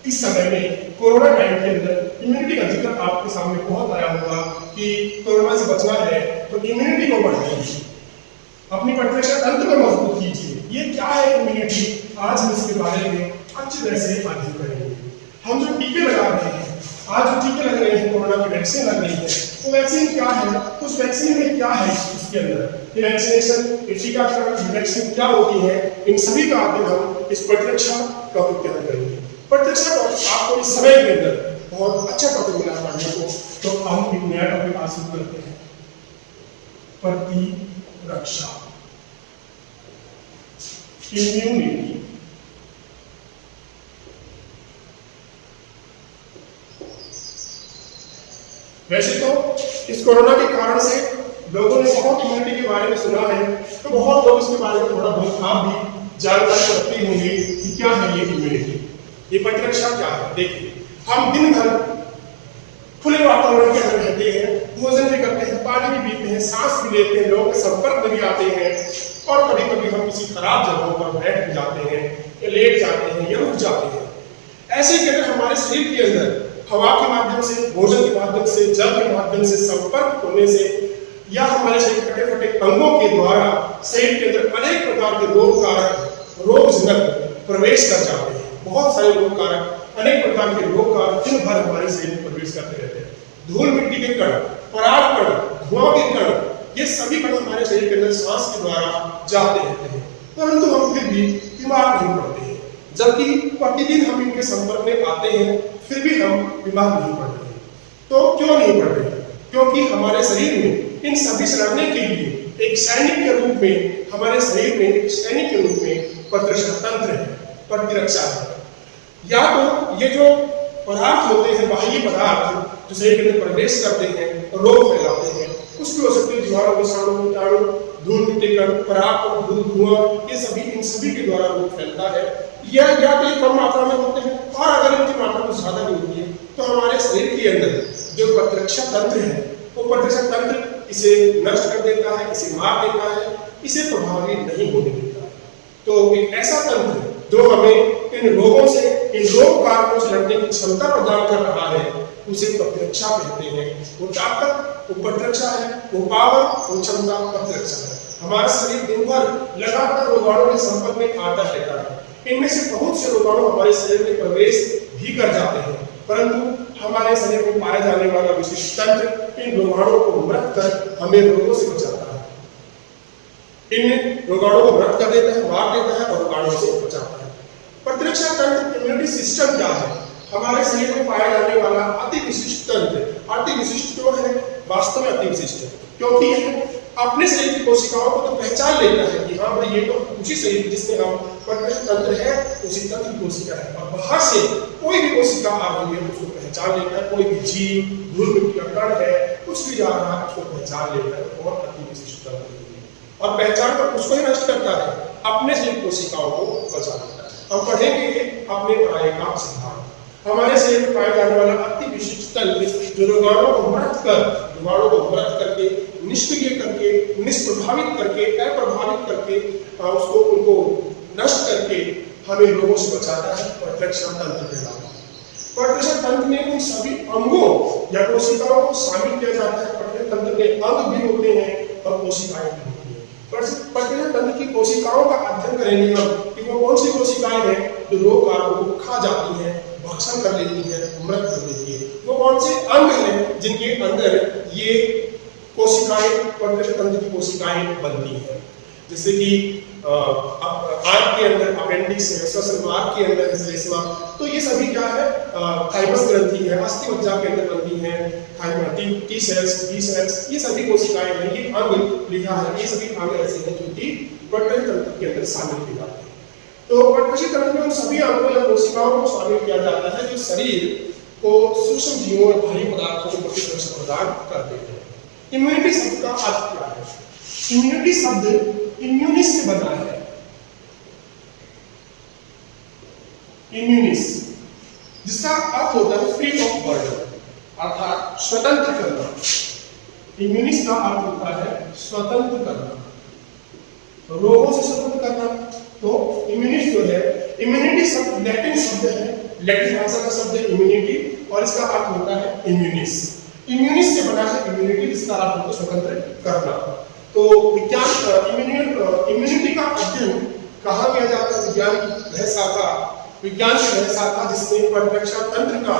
इस समय में कोरोना टाइम के अंदर इम्यूनिटी का जिक्र आपके सामने बहुत आया होगा कि कोरोना से बचना है तो इम्यूनिटी को बढ़ाइए, अपनी प्रतिरक्षा तंत्र को मजबूत कीजिए। ये क्या है इम्यूनिटी, आज हम इसके बारे में अच्छी तरह से अध्ययन करेंगे। हम जो टीके लगा रहे हैं, आज जो टीके लग रहे हैं, कोरोना की वैक्सीन लग रही है, वो वैक्सीन क्या है, उस वैक्सीन में क्या है, इसके अंदर ये वैक्सीनेशन, टीकाकरण, वैक्सीन क्या होती है, इन सभी का अध्ययन हम इस प्रतिरक्षा टॉपिक के अंदर करेंगे। प्रतिरक्षा टॉपिक आपको इस समय के अंदर बहुत अच्छा टॉपिक मिला पढ़ने को, तो हम एक नया टॉपिक आज शुरू करते हैं, प्रतिरक्षा, इम्यूनिटी। वैसे तो इस कोरोना के कारण से लोगों ने बहुत इम्यूनिटी के बारे में सुना है, तो बहुत लोग इसके बारे में थोड़ा बहुत आप भी जानकारी रखते होंगे कि क्या है ये इम्यूनिटी, ये प्रतिरक्षा क्या है। देखिए, हम दिन भर खुले वातावरण के अंदर रहते हैं, भोजन भी करते हैं, पानी भी पीते हैं, सांस भी लेते हैं, लोगों के संपर्क में भी आते हैं, और कभी कभी हम किसी खराब जगहों पर बैठ भी जाते हैं या लेट जाते हैं या रुक जाते हैं। ऐसे के अंदर हमारे शरीर के अंदर हवा के माध्यम से, भोजन के माध्यम से, जल के माध्यम से संपर्क होने से या हमारे शरीर कटे फटे अंगों के द्वारा शरीर के अंदर अनेक प्रकार के रोग कारक, रोगजनक प्रवेश कर जाते हैं। बहुत सारे रोग कारक, अनेक प्रकार के रोग कारक दिन भर हमारे शरीर में प्रवेश करते रहते हैं। धूल मिट्टी के कण, पराग कण, धुआं के कण, ये सभी कण हमारे शरीर के अंदर सांस के द्वारा जाते रहते हैं, परंतु हम फिर भी बीमार नहीं पड़ते हैं। जबकि प्रतिदिन हम इनके संपर्क में आते हैं, फिर भी हम बीमार नहीं पड़ रहे। तो क्यों नहीं पड़ रहे? क्योंकि हमारे शरीर में इन सभी से लड़ने के लिए एक सैनिक के रूप में, हमारे शरीर में एक सैनिक के रूप में प्रतिरक्षा तंत्र है, प्रतिरक्षा है। या तो ये जो पदार्थ होते हैं, बाह्य पदार्थ जो शरीर के अंदर प्रवेश करते हैं और रोग फैलाते हैं, उसकी हो सकती है जीवाणु, विषाणु, कीटाणु, धूल मिट्टी कण, पराग, धुआं, ये सभी इन सभी के द्वारा रोग फैलता है। या तो ये कम मात्रा में होते हैं, और अगर इनकी मात्रा कुछ ज्यादा भी होती है तो हमारे शरीर के अंदर जो प्रतिरक्षा तंत्र है, वो प्रतिरक्षा तंत्र इसे नष्ट कर देता है, इसे मार देता है, इसे प्रभावी नहीं होने देता। तो एक ऐसा तंत्र जो हमें इन रोगों से, इन रोग कारकों से लड़ने की क्षमता प्रदान कर रहा है, उसे प्रतिरक्षा कहते हैं। वो ताकत, वो प्रतिरक्षा है, वो पावर, वो क्षमता प्रतिरक्षा है। हमारा शरीर दिन भर लगातार रोगाणु के संपर्क में आता रहता है। इनमें से बहुत से रोगाणु हमारे शरीर में प्रवेश भी कर जाते हैं, परंतु हमारे शरीर में पाए जाने वाला विशिष्ट तंत्र इन रोगाणुओं को मृत कर हमें रोगों से बचाता है। इन रोगाणुओं को मृत कर देता है, मार देता है और रोगाणुओं से बचाता है। प्रतिरक्षा तंत्र, इम्यूनिटी सिस्टम क्या है? हमारे शरीर में पाया जाने वाला अति विशिष्ट तंत्र। अति विशिष्ट क्यों है? वास्तव में अति विशिष्ट है क्योंकि यह अपने शरीर की कोशिकाओं को तो पहचान लेता है कि हाँ भाई, ये तो उसी शरीर जिसमें हम प्रतिरक्षा तंत्र है, उसी तंत्र की कोशिका है। और बाहर से कोई भी कोशिका आ रही है उसको पहचान लेता है, कोई भी जीव, धूल मिट्टी का कण है, कुछ भी जा रहा है उसको पहचान लेता है। बहुत अति विशिष्ट तंत्र है और पहचान कर उसको ही नष्ट करता है, अपने शरीर कोशिकाओं को बचा लेता है। हम पढ़ेंगे अपने पढ़ाई का सिद्धांत। हमारे शरीर में पाए जाने वाला अति विशिष्ट तंत्र जो रोगाणुओं को मृत करके, निष्क्रिय करके, निष्प्रभावित करके, अप्रभावित करके, उसको उनको नष्ट करके हमें रोगों से बचाता है, प्रतिरक्षा तंत्र कहलाता है। प्रतिरक्षा तंत्र में उन सभी अंगों या कोशिकाओं को शामिल किया जाता है। प्रतिरक्षा तंत्र में अंग भी होते हैं और कोशिकाएं भी होती हैं। प्रतिरक्षा तंत्र की कोशिकाओं का अध्ययन करेंगे हम कि वो कौन सी कोशिकाएं हैं जो रोग कारकों को खा जाती हैं, भक्षण कर लेती है, मृत कर देती है। वो जैसे कि आंत के अंदर अपेंडिक्स है, श्वसन मार्ग के अंदर है श्लेष्मा। तो ये सभी क्या है, थाइमस ग्रंथि है, अस्थि मज्जा के अंदर बनती है, टी सेल्स, बी सेल्स, ये सभी कोशिकाएं हैं, ये अंग लिखा है, ये सभी अंग ऐसे हैं जो कि पर्टरी तंत्र के अंदर शामिल किए जाते हैं। तो पर्टरी तंत्र में उन सभी अंगों या कोशिकाओं को शामिल किया जाता है जो शरीर को सूक्ष्म जीवों और भारी पदार्थों को प्रतिरक्षा प्रदान करते हैं। इम्यूनिटी शब्द का अर्थ क्या है? इम्यूनिटी शब्द इम्यूनिस से बना है। इम्यूनिस जिसका अर्थ होता है फ्री ऑफ बर्डन, अर्थात स्वतंत्र करना। इम्यूनिस का अर्थ होता है स्वतंत्र करना, रोगों से स्वतंत्र करना। तो इम्यूनिस जो है, इम्यूनिटी शब्द लैटिन शब्द है, लैटिन भाषा का शब्द है इम्यूनिटी, और इसका अर्थ होता है इम्यूनिस। इम्यूनिस से बना है इम्यूनिटी, जिसका अर्थ होता है स्वतंत्र करना। तो विज्ञान इम्यूनिटी का अध्ययन कहाँ किया जाता है? विज्ञान की वह शाखा जिसमें प्रतिरक्षा तंत्र का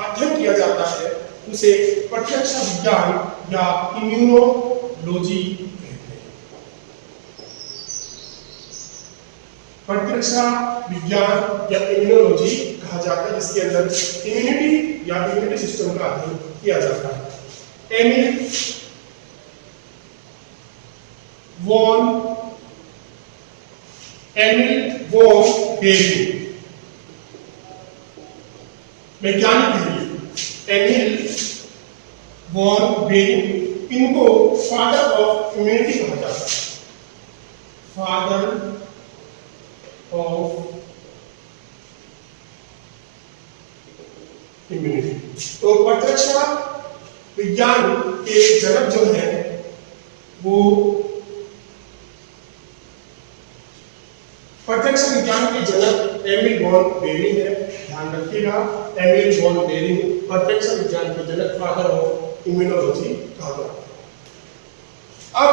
अध्ययन किया जाता है, उसे प्रतिरक्षा विज्ञान या इम्यूनोलॉजी कहते हैं। प्रतिरक्षा विज्ञान या इम्यूनोलॉजी कहा जाता है, जिसके अंदर इम्यूनिटी या इम्यूनिटी सिस्टम का अध्ययन किया जाता है। एमिल वॉन बेरी वैज्ञानिक है, एमिल वॉन बेरी, इनको फादर ऑफ इम्यूनिटी कहा जाता है। Father of immunity. तो प्रतिरक्षा विज्ञान के जनक जो है वो प्रतिरक्षा विज्ञान के जनक एमिल वॉन बेरी है। ध्यान रखिएगा, एमिल वॉन बेरी प्रतिरक्षा विज्ञान के जनक, फादर ऑफ इम्यूनोलॉजी कहा जाता है। अब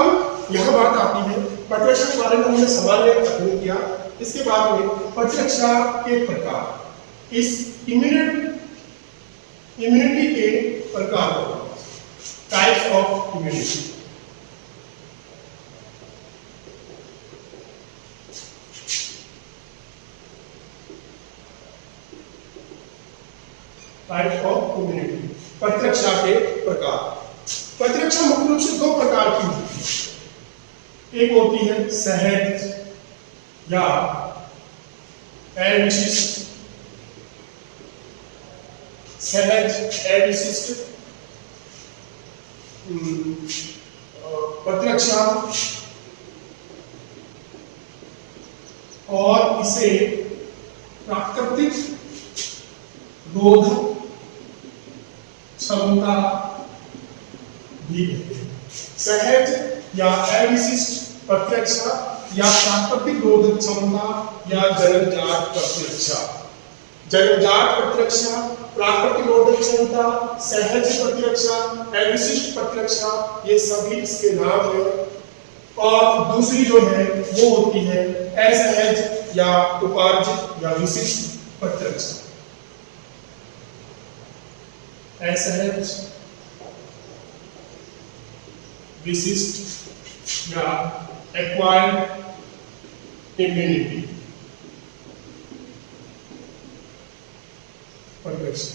यह बात आती है प्रतिरक्षा के बारे में हमने सामान्य अध्ययन किया, इसके बाद में प्रतिरक्षा के प्रकार, इस इम्यूनिटी के प्रकार, types of immunity. Types of immunity, प्रतिरक्षा के प्रकार। प्रतिरक्षा मुख्य रूप से दो प्रकार की होती है। एक होती है सहज या अविशिष्ट। सहज अविशिष्ट प्रतिरक्षा, और इसे प्राकृतिक रोधक क्षमता भी कहते हैं। सहज या अविशिष्ट प्रतिरक्षा या प्राकृतिक रोधक क्षमता या जन्मजात प्रतिरक्षा। जन्मजात प्रतिरक्षा, प्राकृतिक रोधक क्षमता, सहज प्रतिरक्षा, अविशिष्ट प्रतिरक्षा, ये सभी इसके नाम हैं। और दूसरी जो है वो होती है असहज या उपार्जित या विशिष्ट प्रतिरक्षा। असहज, विशिष्ट या एक्वायर्ड इम्यूनिटी प्रतिरक्षा।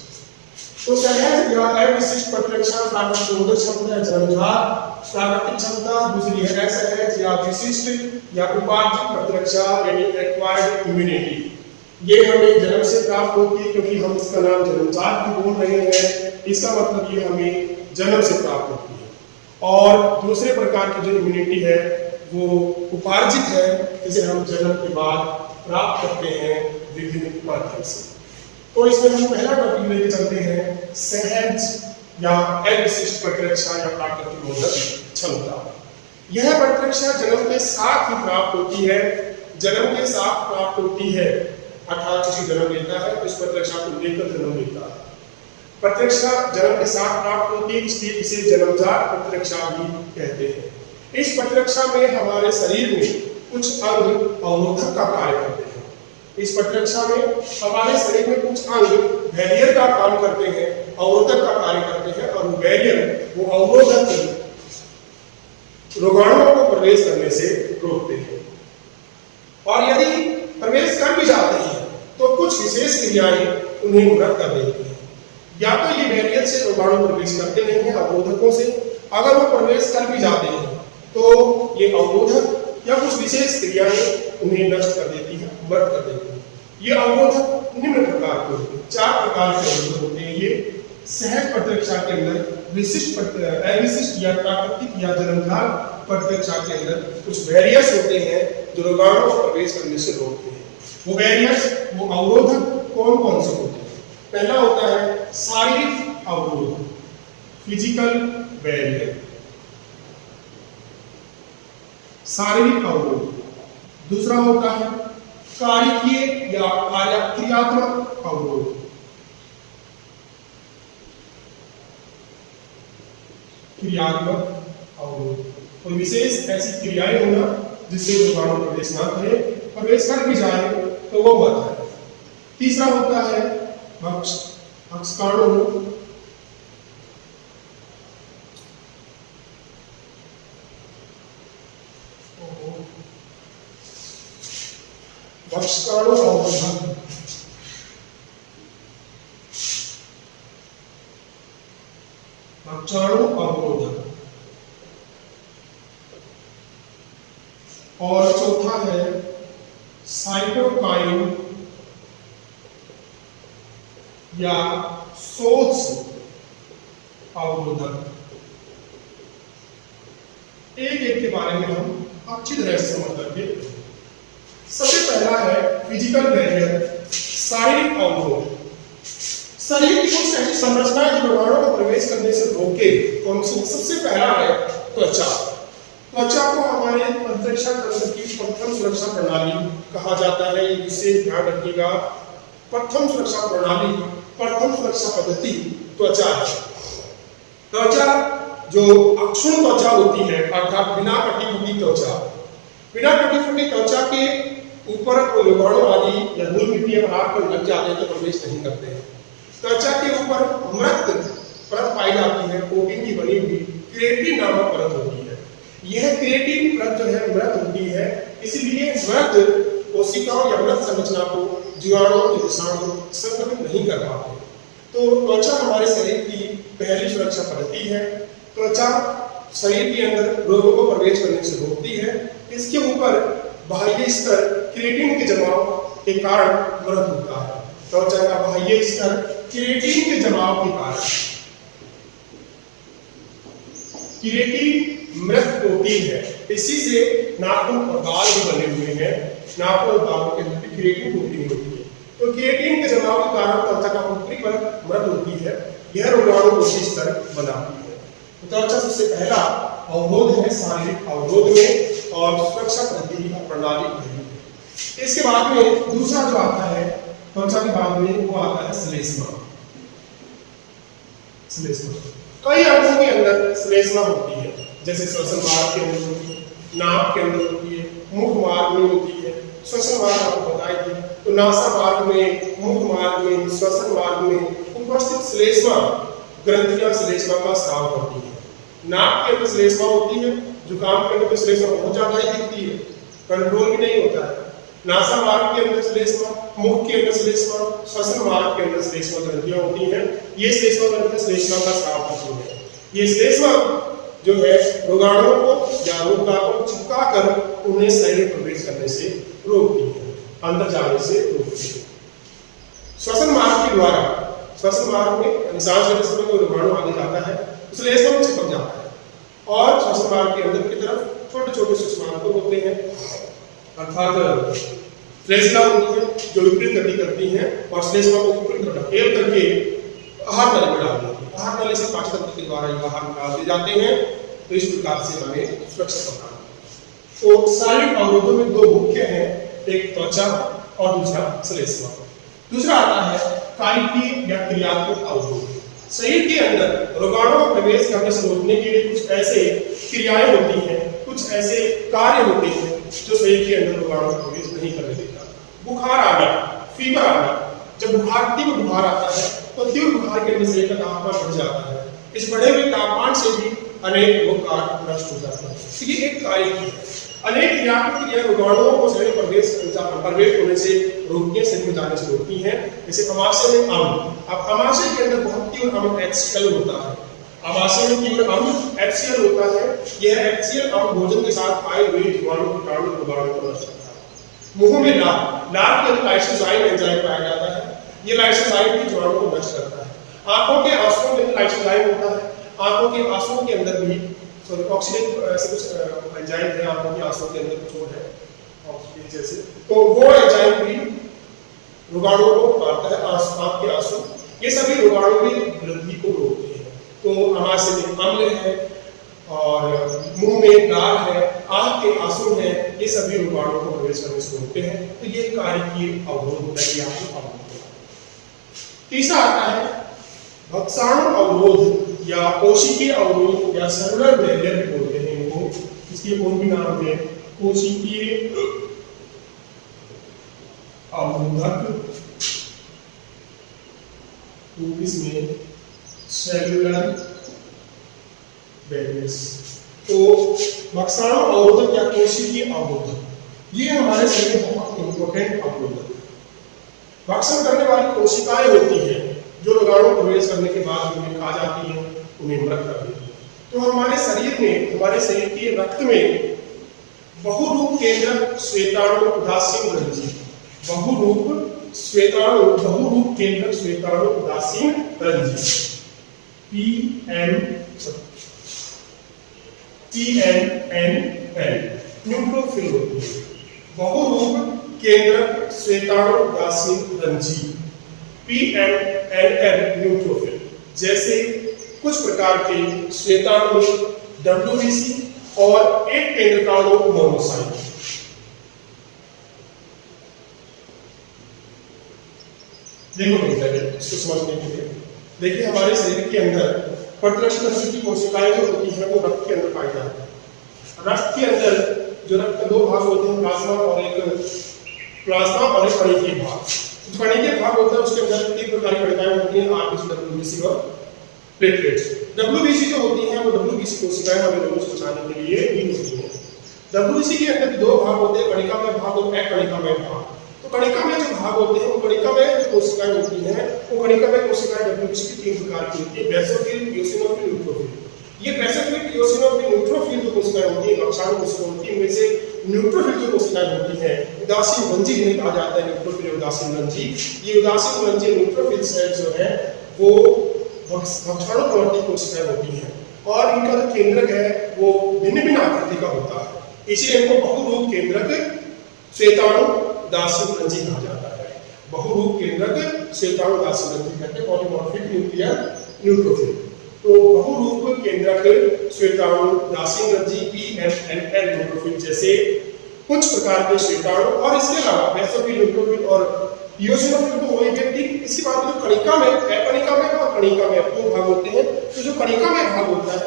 तो सहज या अविशिष्ट प्रतिरक्षा प्राकृतिक रोधक क्षमता, जन्मजात प्राकृतिक क्षमता, दूसरी है असहज या विशिष्ट या उपार्जित प्रतिरक्षा यानी एक्वायर्ड इम्यूनिटी। ये हमें जन्म से प्राप्त होती है, क्योंकि हम इसका नाम जन्मजात भी बोल रहे हैं, इसका मतलब ये हमें जन्म से प्राप्त होती है। और दूसरे प्रकार की जो इम्यूनिटी है वो उपार्जित है, जिसे हम जन्म के बाद प्राप्त करते हैं विभिन्न माध्यम से। तो इसमें हम पहला टॉपिक लेके चलते हैं सहज या अविशिष्ट प्रतिरक्षा या प्राकृतिक रोधक क्षमता। यह प्रतिरक्षा जन्म के साथ ही प्राप्त होती है, जन्म के साथ प्राप्त होती है, अर्थात किसी जन्म लेता है तो इस प्रतिरक्षा को लेकर जन्म लेता है। प्रतिरक्षा जन्म के साथ प्राप्त होती है, इसलिए इसे जन्मजात प्रतिरक्षा भी कहते हैं। इस प्रतिरक्षा में हमारे शरीर में कुछ अंग अवरोधक का कार्य करते हैं। इस प्रतिरक्षा में हमारे शरीर में कुछ अंग बैरियर का काम करते हैं, अवरोधक का कार्य करते हैं, और बैरियर वो अवरोधक रोगाणुओं को प्रवेश करने से रोकते हैं। और यदि प्रवेश कर भी जाते हैं तो कुछ विशेष क्रियाएं उन्हें मृत कर देती हैं। या तो ये बैरियर से रोगाणु प्रवेश करते नहीं हैं अवरोधकों से, अगर वो प्रवेश कर भी जाते हैं तो ये अवरोधक या कुछ विशेष क्रियाएं उन्हें नष्ट कर देती है, मृत कर देती है। ये अवरोधक निम्न प्रकार के होते हैं, 4 प्रकार के अवरोधक होते हैं। ये सहज प्रतिरक्षा के अंदर विशिष्ट अविशिष्ट या प्राकृतिक या जन्मजात प्रतिरक्षा के अंदर कुछ बैरियर्स होते हैं जो रोगाणु को प्रवेश करने से रोकते हैं। वो बैरियर्स, वो अवरोधक कौन कौन से होते हैं? पहला होता है शारीरिक अवरोध, फिजिकल बैरियर, शारीरिक अवरोध। दूसरा होता है कार्यात्मक या क्रियात्मक अवरोध, क्रियात्मक अवरोध, कोई विशेष ऐसी क्रियाएं होना जिससे रोगाणु प्रवेश ना करे, प्रवेश कर भी जाए तो वो मत है। तीसरा होता है भक्षकाणु, भक्षकाणु अवरोधक, भक्षाणु अवरोधक। और चौथा है साइटोकाइन या सोच अवरोधक। एक एक के बारे में हम अच्छी तरह से समझ करके। सबसे पहला है फिजिकल बैरियर, शारीरिक अवरोध। शरीर की कुछ ऐसी संरचनाएं जो रोगाणु को प्रवेश करने से रोके, कौन सी? सबसे पहला है त्वचा। त्वचा को हमारे प्रतिरक्षा तंत्र की प्रथम सुरक्षा प्रणाली कहा जाता है। ये विशेष ध्यान रखिएगा, प्रथम सुरक्षा प्रणाली, प्रथम सुरक्षा पद्धति त्वचा है। त्वचा जो अक्षुण त्वचा होती है, अर्थात बिना कटी-फटी त्वचा, बिना कटी-फटी त्वचा के ऊपर कोई रोगाणु आदि या धूल मिट्टी पर लग जाते हैं तो प्रवेश नहीं करते हैं। त्वचा के ऊपर मृत परत पाई जाती है, प्रोटीन की बनी हुई क्रिएटिन नामक परत होती है। यह क्रिएटिन परत जो है मृत होती है, इसलिए मृत कोशिकाओं या मृत संरचना को जीवाणु विषाणु संक्रमित नहीं कर पाते। तो त्वचा हमारे शरीर की पहली सुरक्षा पद्धति है। त्वचा शरीर के अंदर रोगों को प्रवेश करने से रोकती है। इसके ऊपर बाह्य स्तर क्रिएटिन के जमाव के कारण मृत होता है। त्वचा का बाह्य स्तर क्रिएटिन के जमाव के कारण, क्रिएटिन मृत प्रोटीन है, इसी से नाखून और बाल भी बने हुए हैं। नाखून और बालों के अंदर क्रिएटिन प्रोटीन होती है। तो क्रिएटिन के जमाव के कारण त्वचा का ऊपरी परत मृत होती है। यह रोगाणु कोशिका स्तर बनाती है। तो त्वचा सबसे पहला अवरोध है शारीरिक अवरोध में, और सुरक्षा पद्धति प्रणाली पहली है। इसके बाद में दूसरा जो आता है त्वचा के बाद में, वो आता है श्लेष्मा। श्लेष्मा कई अंगों के अंदर श्लेष्मा होती है, जैसे श्वसन मार्ग के अंदर होती है, नाक के अंदर होती है, मुख मार्ग में होती है। श्वसन मार्ग आपको बताई थी, तो नासा मार्ग में, मुख मार्ग में, श्वसन मार्ग में उपस्थित श्लेष्मा ग्रंथियां श्लेष्मा का स्राव करती है। नाक के अंदर श्लेष्मा होती है, जुकाम के अंदर श्लेष्मा बहुत ज्यादा ही दिखती है, कंट्रोल भी नहीं होता है। नासा मार्ग के अंदर श्लेष्मा, मुख के अंदर श्लेष्मा, श्वसन मार्ग के अंदर श्लेष्मा ग्रंथियां होती हैं। ये श्लेष्मा ग्रंथियां श्लेष्मा का स्राव करती हैं। ये श्लेष्मा जो है रोगाणुओं को या रोगों को चिपका कर उन्हें शरीर में प्रवेश करने से रोकती है, अंदर जाने से रोकती है। श्वसन मार्ग के द्वारा, श्वसन मार्ग में सांस लेते समय कोई रोगाणु आगे जाता है, श्लेष्मा में चिपक जाता है, और श्वसन मार्ग के अंदर की तरफ छोटे छोटे श्लेष्मांक होते हैं, अर्थात श्लेष्मा होती है जो विपरीत गति करती हैं और श्लेष्मा को ऊपर की तरफ ढकेल करके आहार नली में डाल देती है। आहार नली से पाचन तंत्र के द्वारा बाहर निकाल दिए जाते हैं। तो इस प्रकार से हमें सुरक्षा प्रदान। तो शारीरिक अवरोधों में दो मुख्य हैं, एक त्वचा और दूसरा श्लेष्मा। दूसरा आता है कार्यात्मक या क्रियात्मक अवरोध। शरीर के अंदर रोगाणु का प्रवेश करने से रोकने के लिए कुछ ऐसे क्रियाएं होती हैं, कुछ ऐसे कार्य होते हैं जो शरीर के अंदर रोगाणु का प्रवेश नहीं करने देता। बुखार आना, फीवर आना, जब तीव्र बुखार आता है तो तीव्र बुखार के अंदर शरीर का तापमान बढ़ जाता है। इस बढ़े हुए तापमान से भी अनेक रोग कारक नष्ट हो जाते हैं। तो ये एक कार्य है। अनेक क्रियात्मक क्रिया रोगाणुओं को शरीर प्रवेश होने से रोकती है, शरीर में जाने से रोकती है। जैसे अमाशय में अम्ल, अब अमाशय के अंदर बहुत तीव्र अम्ल HCl होता है। अमाशय में तीव्र अम्ल HCl होता है। यह HCl अम्ल भोजन के साथ आए हुए जीवाणु कीटाणु रोगाणु को नष्ट करता है। मुंह में लार के अंदर लाइसोजाइम एंजाइम पाया जाता है। ये लाइसोजाइम भी जीवाणु को नष्ट करता है। आंखों के आंसुओं में लाइसोजाइम होता है। आंखों के आंसुओं के अंदर भी ऑक्सीडेट ऐसे कुछ एंजाइम है आंखों की आंसुओं के अंदर कुछ है ऑक्सीडेट जैसे, तो वो एंजाइम भी रोगाणुओं को मारता है। आंख के आंसू ये सभी रोगाणु की वृद्धि को रोकते हैं। तो अमाशय में अम्ल है और मुंह में लार है, आंख के आंसू है, ये सभी रोगाणुओं को प्रवेश करने से रोकते हैं। तो ये कार्य की अवरोध होता है। तीसरा आता है भक्षाणु अवरोध या कोशिकीय अवरोध या सेलुलर बैरियर भी बोलते हैं इनको। इसके और भी नाम है कोशिकीय अवरोधक, इंग्लिश में सेलुलर बैरियर्स। तो भक्षाणु अवरोधक या कोशिकीय अवरोधक ये हमारे शरीर में बहुत इंपॉर्टेंट अवरोधक। भक्षण करने वाली कोशिकाएं होती हैं जो रोगाणु प्रवेश करने के बाद उन्हें खा जाती हैं, उन्हें मृत कर देती हैं। तो हमारे शरीर में, हमारे शरीर के रक्त में बहुरूप केंद्रक श्वेताणु उदासीन रंजी, बहुरूप केंद्रक श्वेताणु उदासीन रंजी PNNL न्यूट्रोफिल होती है। बहुरूप केंद्रक श्वेताणु उदासीन रंजी PNNL न्यूट्रोफिल जैसे कुछ प्रकार के श्वेताणु WBC और एक केंद्रकाणु मोनोसाइट। देखो बेटा इसको समझने के लिए देखिए, हमारे शरीर के अंदर प्रतिरक्षी तंत्र की कोशिकाएं जो होती हैं वो रक्त के अंदर पाई जाती है। रक्त के अंदर जो रक्त के दो भाग होते हैं, प्लाज्मा और एक कणिकीय भाग। जो कणिकीय भाग होता है उसके अंदर तीन प्रकार की कणिकाएं होती हैं, RBC, WBC और प्लेटलेट्स। WBC जो होती हैं वो WBC कोशिकाएं हमें रोगों से बचाने के लिए दी होती हैं। WBC के अंदर दो भाग होते हैं, कणिकामय भाग और अकणिकामय भाग। तो कणिकामय जो भाग होते हैं वो कणिकामय जो कोशिकाएं होती हैं वो कणिकामय कोशिकाएं WBC की तीन प्रकार की होती है, बेसोफिल, इओसिनोफिल, न्यूट्रोफिल। ये बेसोफिल, इओसिनोफिल, न्यूट्रोफिल जो कोशिकाएं होती हैं भक्षाणु कोशिकाएं होती हैं। इनमें से न्यूट्रोफिल जो कोशिकाएं होती हैं उदासीन रंजी जिन्हें कहा जाता है, न्यूट्रोफिल उदासीन रंजी। ये उदासीन रंजी न्यूट्रोफिल सेल्स जो है वो भक्षाणु प्रवर्ती कोशिकाएं होती हैं और इनका जो केंद्रक है वो भिन्न भिन्न आकृति का होता है। इसीलिए इनको बहुरूप केंद्रक श्वेताणु उदासीन रंजी कहा जाता है। बहुरूप केंद्रक श्वेताणु उदासीन रंजी कहते हैं, पॉलीमॉर्फिक न्यूक्लियर न्यूट्रोफिल। तो बहुरूप केंद्रक श्वेताणु उदासीन रंजी PNNL न्यूट्रोफिल जैसे कुछ प्रकार के श्वेताणु और इसके अलावा बेसोफिल, न्यूट्रोफिल और इओसिनोफिल तो वही व्यक्ति। इसके बाद जो कणिका में अकणिकामय और कणिकामय दो भाग होते हैं। तो जो कणिकामय भाग होता है,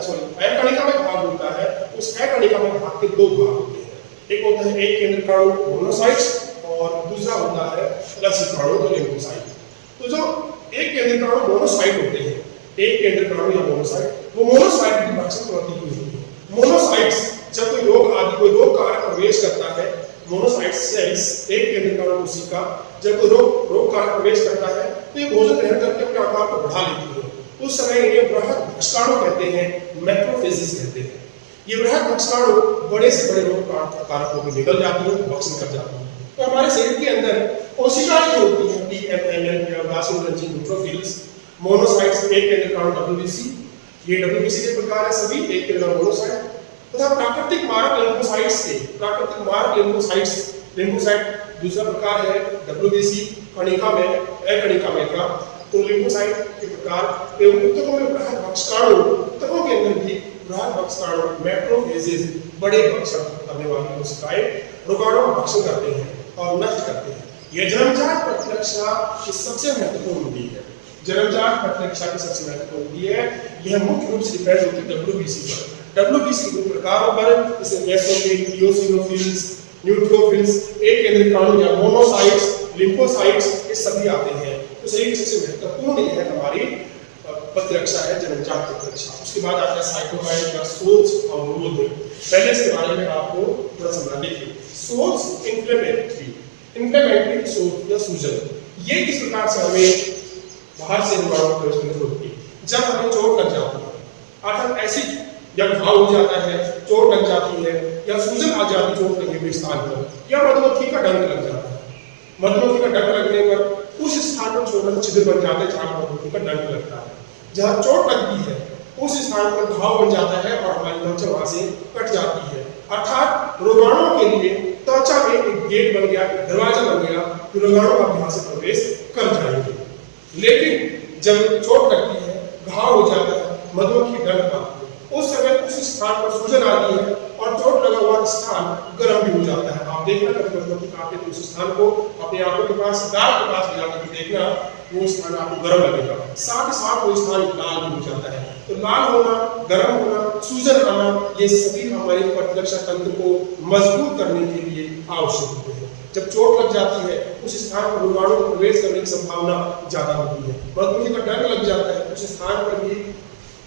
अकणिकामय भाग होता है, उस अकणिकामय भाग के दो भाग होते हैं। एक होता है एक केंद्रकाणु मोनोसाइट्स और दूसरा होता है रसिकाणु या लिम्फोसाइट। तो जो एक केंद्रकाणु मोनोसाइट होते हैं, एक केंद्रकाणु या मोनोसाइट, वो मोनोसाइट की भक्षण प्रवृत्ति की होती है। मोनोसाइट्स जब कोई रोग कारक प्रवेश करता है, मोनोसाइट सेल्स एक केंद्रकाणु कोशिका जब कोई रोग कारक प्रवेश करता है तो ये भोजन ग्रहण करके अपने आकार को बढ़ा लेती है। उस समय इन्हें बृहद भक्षकाणु कहते हैं, मैक्रोफेजेस कहते हैं। ये बृहद भक्षकाणु बड़े से बड़े रोग कारकों में निकल जाती है, भक्षण कर जाती है। तो हमारे शरीर के अंदर कोशिकाएं जो होती हैं PNNL या उदासीन रंजी न्यूट्रोफिल्स, मोनोसाइट्स एक केंद्रकाणु WBC, ये WBC के प्रकार है सभी, एक केंद्रकाणु मोनोसाइट तथा प्राकृतिक मारक लिम्फोसाइट्स के प्राकृतिक मारक लिम्फोसाइट दूसरा प्रकार है WBC कणिका में अकणिकामय का। तो लिम्फोसाइट के प्रकार एवं ऊतकों में बृहद भक्षकाणु, ऊतकों के अंदर भी बृहद भक्षकाणु मैक्रोफेजेस बड़े भक्षण करने वाली कोशिकाएं रोगाणु का भक्षण करते हैं और नष्ट करते हैं। यह जन्मजात प्रतिरक्षा की सबसे महत्वपूर्ण विधि है। जन्मजात प्रतिरक्षा की सबसे महत्वपूर्ण विधि है। यह मुख्य रूप से डिपेंड होती है WBC पर। WBC के प्रकारों पर जैसे बेसोफिल, इओसिनोफिल्स, न्यूट्रोफिल्स, एक केंद्रकाणु या मोनोसाइट्स, लिम्फोसाइट्स, ये सभी आते हैं। तो शरीर सबसे महत्वपूर्ण है हमारी प्रतिरक्षा है जन्मजात प्रतिरक्षा। उसके बाद आता है साइटोकाइन का सोर्स अवरोध। पहले इसके बारे में आपको थोड़ा समझा देखिए। सोर्स इन्फ्लेमेटरी सोर्स या सूजन, ये किस प्रकार से हमें बाहर से रोगाणु प्रवेश करने से रोकती है। जब हमें चोट लग जाती है, अर्थात ऐसी जब घाव हो जाता है, चोट लग जाती है या सूजन आ जाती है चोट लगे हुए स्थान पर, या मधुमक्खी का डंक लग जाता है। मधुमक्खी का डंक लगने पर उस स्थान पर छोटा सा छिद्र बन जाता है जहां मधुमक्खी का डंक लगता है। जहां चोट लगती है उस स्थान पर घाव बन जाता है और हमारी त्वचा वहां से कट जाती है। अर्थात रोगाणुओं के लिए त्वचा में एक गेट बन गया, एक दरवाजा बन गया, तो रोगाणु आप यहाँ से प्रवेश कर जाएंगे। लेकिन जब चोट लगती है, घाव हो जाता है, मधुमक्खी डंक मारती है, उस समय उस स्थान पर सूजन आती है और चोट लगा हुआ स्थान गर्म भी हो जाता है। आप देखना कभी मधुमक्खी काटते तो उस स्थान को अपनी आंखों के पास, दांत के पास ले जाकर के देखना, वो स्थान आपको गर्म लगेगा, साथ ही साथ वो स्थान लाल भी हो जाता है। तो लाल होना, गर्म होना, सूजन आना, ये सभी हमारे प्रतिरक्षा तंत्र को मजबूत करने के लिए आवश्यक होते हैं। जब चोट लग जाती है उस स्थान पर रोगाणु प्रवेश करने की संभावना ज्यादा होती है। मधुमक्खी का डंक लग जाता है उस स्थान पर भी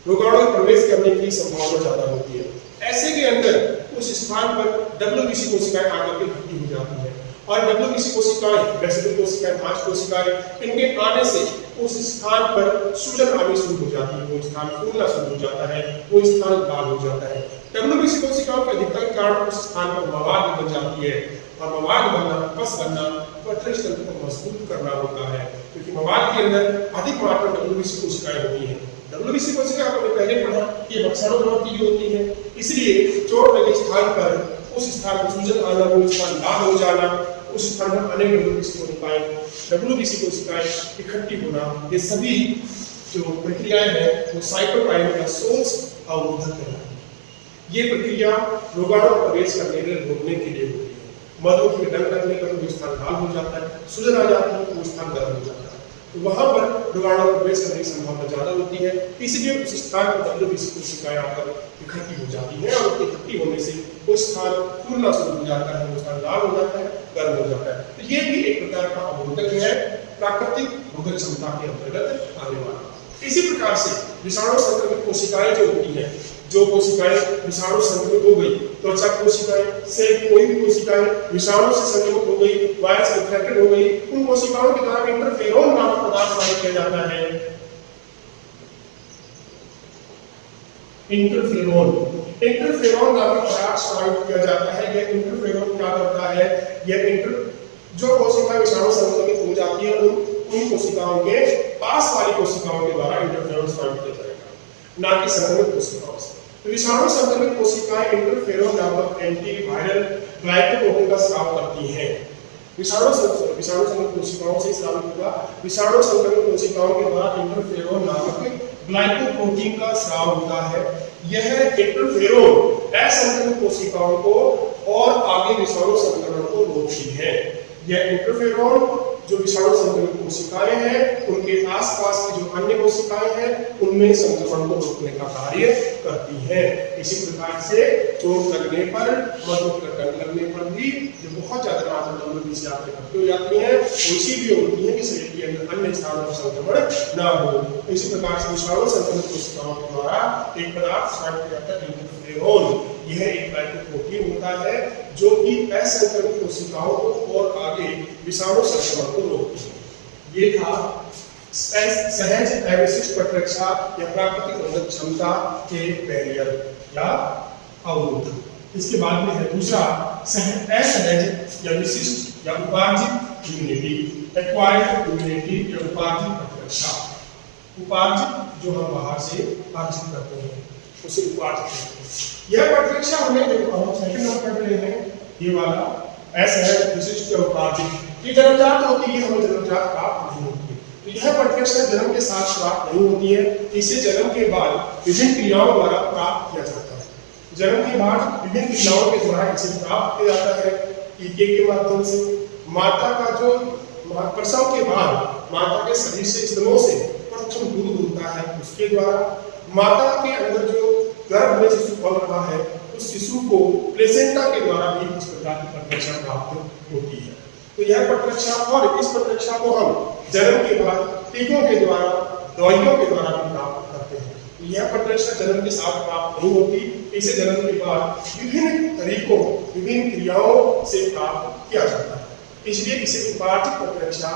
रोगाणु प्रवेश करने की संभावना ज्यादा होती है। ऐसे के अंदर उस स्थान पर WBC कोशिकाएं आकर के इकट्ठी हो जाती है और WBC कोशिकाएं, बेसिलर कोशिकाएं, भाज कोशिकाएं, इनके आने से उस स्थान पर सूजन आनी शुरू हो जाती है, वो स्थान फूलना शुरू हो जाता है, वो स्थान लाल हो जाता है। WBC कोशिकाओं के अधिकतर कारण उस स्थान पर मवाद बन जाती है और मवाद बनना, पस बनना प्रतिरक्षा तंत्र को मजबूत करना होता है, क्योंकि मवाद के अंदर अधिक मात्रा में WBC कोशिकाएं होती हैं। WBC कोशिका आपने पहले पढ़ा कि भक्षणोत्पत्ति होती है, इसलिए चोट लगे स्थान पर उस स्थान पर सूजन आना, वो स्थान लाल हो जाना, उस स्थान पर अनेक WBC कोशिकाएं इकट्ठी होना, ये सभी जो प्रक्रियाएं हैं वो साइटोकाइन का सोर्स अवरोधक कहलाती है। ये प्रक्रिया रोगाणु प्रवेश करने के रोकने के लिए होती है। मधुमक्खी के डंक लगने पर वो स्थान लाल हो जाता है, सूजन आ जाती है, वो स्थान गर्म हो जाता है, तो वहां पर रोगाणु प्रवेश करने की संभावना ज्यादा होती है। इसलिए उस स्थान पर WBC कोशिकाएं आकर इकट्ठी हो जाती है और इकट्ठी होने से वो स्थान फूलना शुरू हो जाता है, वो स्थान लाल हो जाता है, गर्म हो जाता है। तो ये भी एक प्रकार का अवरोधक है, प्राकृतिक रोधक क्षमता के अंतर्गत आने वाला। इसी प्रकार से विषाणु संक्रमित कोशिकाएं जो होती हैं, जो कोशिकाएं विषाणु संक्रमित हो गई, त्वचा कोशिकाएं से कोई भी कोशिकाएं विषाणु से संक्रमित हो गई, वायरस इन्फेक्टेड हो गई, उन कोशिकाओं के द्वारा इंटरफेरोन नामक पदार्थ जारी किया जाता है। इंटरफेरोन नामक पदार्थ जारी किया जाता है। यह इंटरफेरोन क्या करता है, यह जो कोशिका विषाणु संक्रमित हो जाती है उन कोशिकाओं के पास वाली कोशिकाओं के द्वारा इंटरफेरोन जारी किया जाएगा, ना कि संक्रमित कोशिकाओं से। विषाणु संक्रमित कोशिकाएं इंटरफेरोन नामक एंटीवायरल ग्लाइकोप्रोटीन का स्राव करती हैं। विषाणु संक्रमित कोशिकाओं से स्राव होगा, विषाणु संक्रमित कोशिकाओं के द्वारा इंटरफेरोन नामक ग्लाइकोप्रोटीन का स्राव होता है। यह इंटरफेरोन असंक्रमित कोशिकाओं को और आगे विषाणु संक्रमण को रोकती है। यह इंटरफेरोन जो विषाणु संक्रमित कोशिकाएं हैं उनके आसपास की जो अन्य कोशिकाएं हैं उनमें संक्रमण को रोकने का कार्य करती है। इसी प्रकार से चोट लगने पर, मधुमक्खी का डंक लगने पर भी जो बहुत ज्यादा मात्रा में WBC इकट्ठी हो जाती है, वो इसीलिए होती है कि शरीर के अंदर अन्य स्थानों पर संक्रमण ना हो। इसी प्रकार से विषाणु संक्रमित कोशिकाओं के द्वारा एक पदार्थ स्राव किया जाता है इंटरफेरोन। यह एक ग्लाइकोप्रोटीन होता है जो कि असंक्रमित कोशिकाओं को और आगे विषाणु संक्रमण को रोकती है। ये था सहज अविशिष्ट प्रतिरक्षा या प्राकृतिक रोधक क्षमता के बैरियर या अवरोध। इसके बाद में है दूसरा असहज या विशिष्ट या उपार्जित इम्यूनिटी, एक्वायर्ड इम्यूनिटी या उपार्जित प्रतिरक्षा। उपार्जित जो हम बाहर से अर्जित करते हैं उसे उपार्जित कहते हैं। यह प्रतिरक्षा हमें जो हम सेकंड में पढ़ रहे हैं, ये वाला असहज विशिष्ट या उपार्जित, ये जन्मजात होती है, हमें जन्मजात प्राप्त नहीं होती है। तो यह प्रतिरक्षा जन्म के साथ प्राप्त नहीं होती है, इसे जन्म के बाद विभिन्न क्रियाओं द्वारा प्राप्त किया जाता है। जन्म के बाद विभिन्न क्रियाओं के द्वारा इसे प्राप्त किया जाता है, टीके के माध्यम से। माता का जो प्रसव के बाद माता के शरीर से, स्तनों से प्रथम दूध होता है, उसके द्वारा माता के अंदर जो गर्भ में शिशु पल रहा है उस शिशु को प्लेसेंटा के द्वारा भी इस प्रकार की प्रतिरक्षा प्राप्त होती है। तो यह प्रतिरक्षा, और इस प्रतिरक्षा को हम जन्म के बाद टीकों के द्वारा दवाइयों के द्वारा भी प्राप्त करते हैं। यह प्रतिरक्षा जन्म के साथ प्राप्त नहीं होती, इसे जन्म के बाद विभिन्न तरीकों, विभिन्न क्रियाओं से प्राप्त किया जाता है। इसलिए इसे उपार्जित प्रतिरक्षा,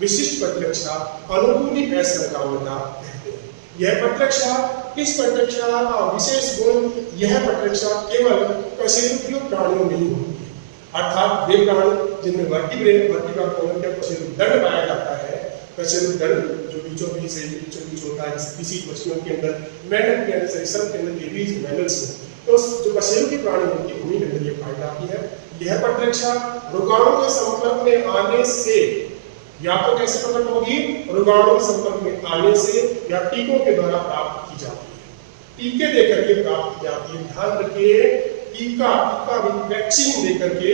विशिष्ट प्रतिरक्षा, अनुकूलित असंक्राम्यता कहते हैं। यह प्रतिरक्षा, इस प्रतिरक्षा का विशेष गुण, यह प्रतिरक्षा केवल कशेरुकीय प्राणियों में ही होती है, अर्थात वे प्राणी जिनमें वर्टिब्रा कोलम या कशेरुकदंड पाया जाता है। कशेरुकदंड जो बीचों बीच होता है, किसी मछलियों के अंदर, मेंढक के अंदर, सरीसृप के अंदर, ये बीज मैमल्स में, तो जो कशेरुकी प्राणी होती है उन्हीं के अंदर ये पाई जाती है। यह प्रतिरक्षा रोगाणु के संपर्क में आने से, या तो कैसे प्रकट होगी, रोगाणु के संपर्क में आने से या टीकों के द्वारा प्राप्त की जाती है। टीके देकर के प्राप्त की जाती है। ध्यान रखिए, टीका भी वैक्सीन देकर के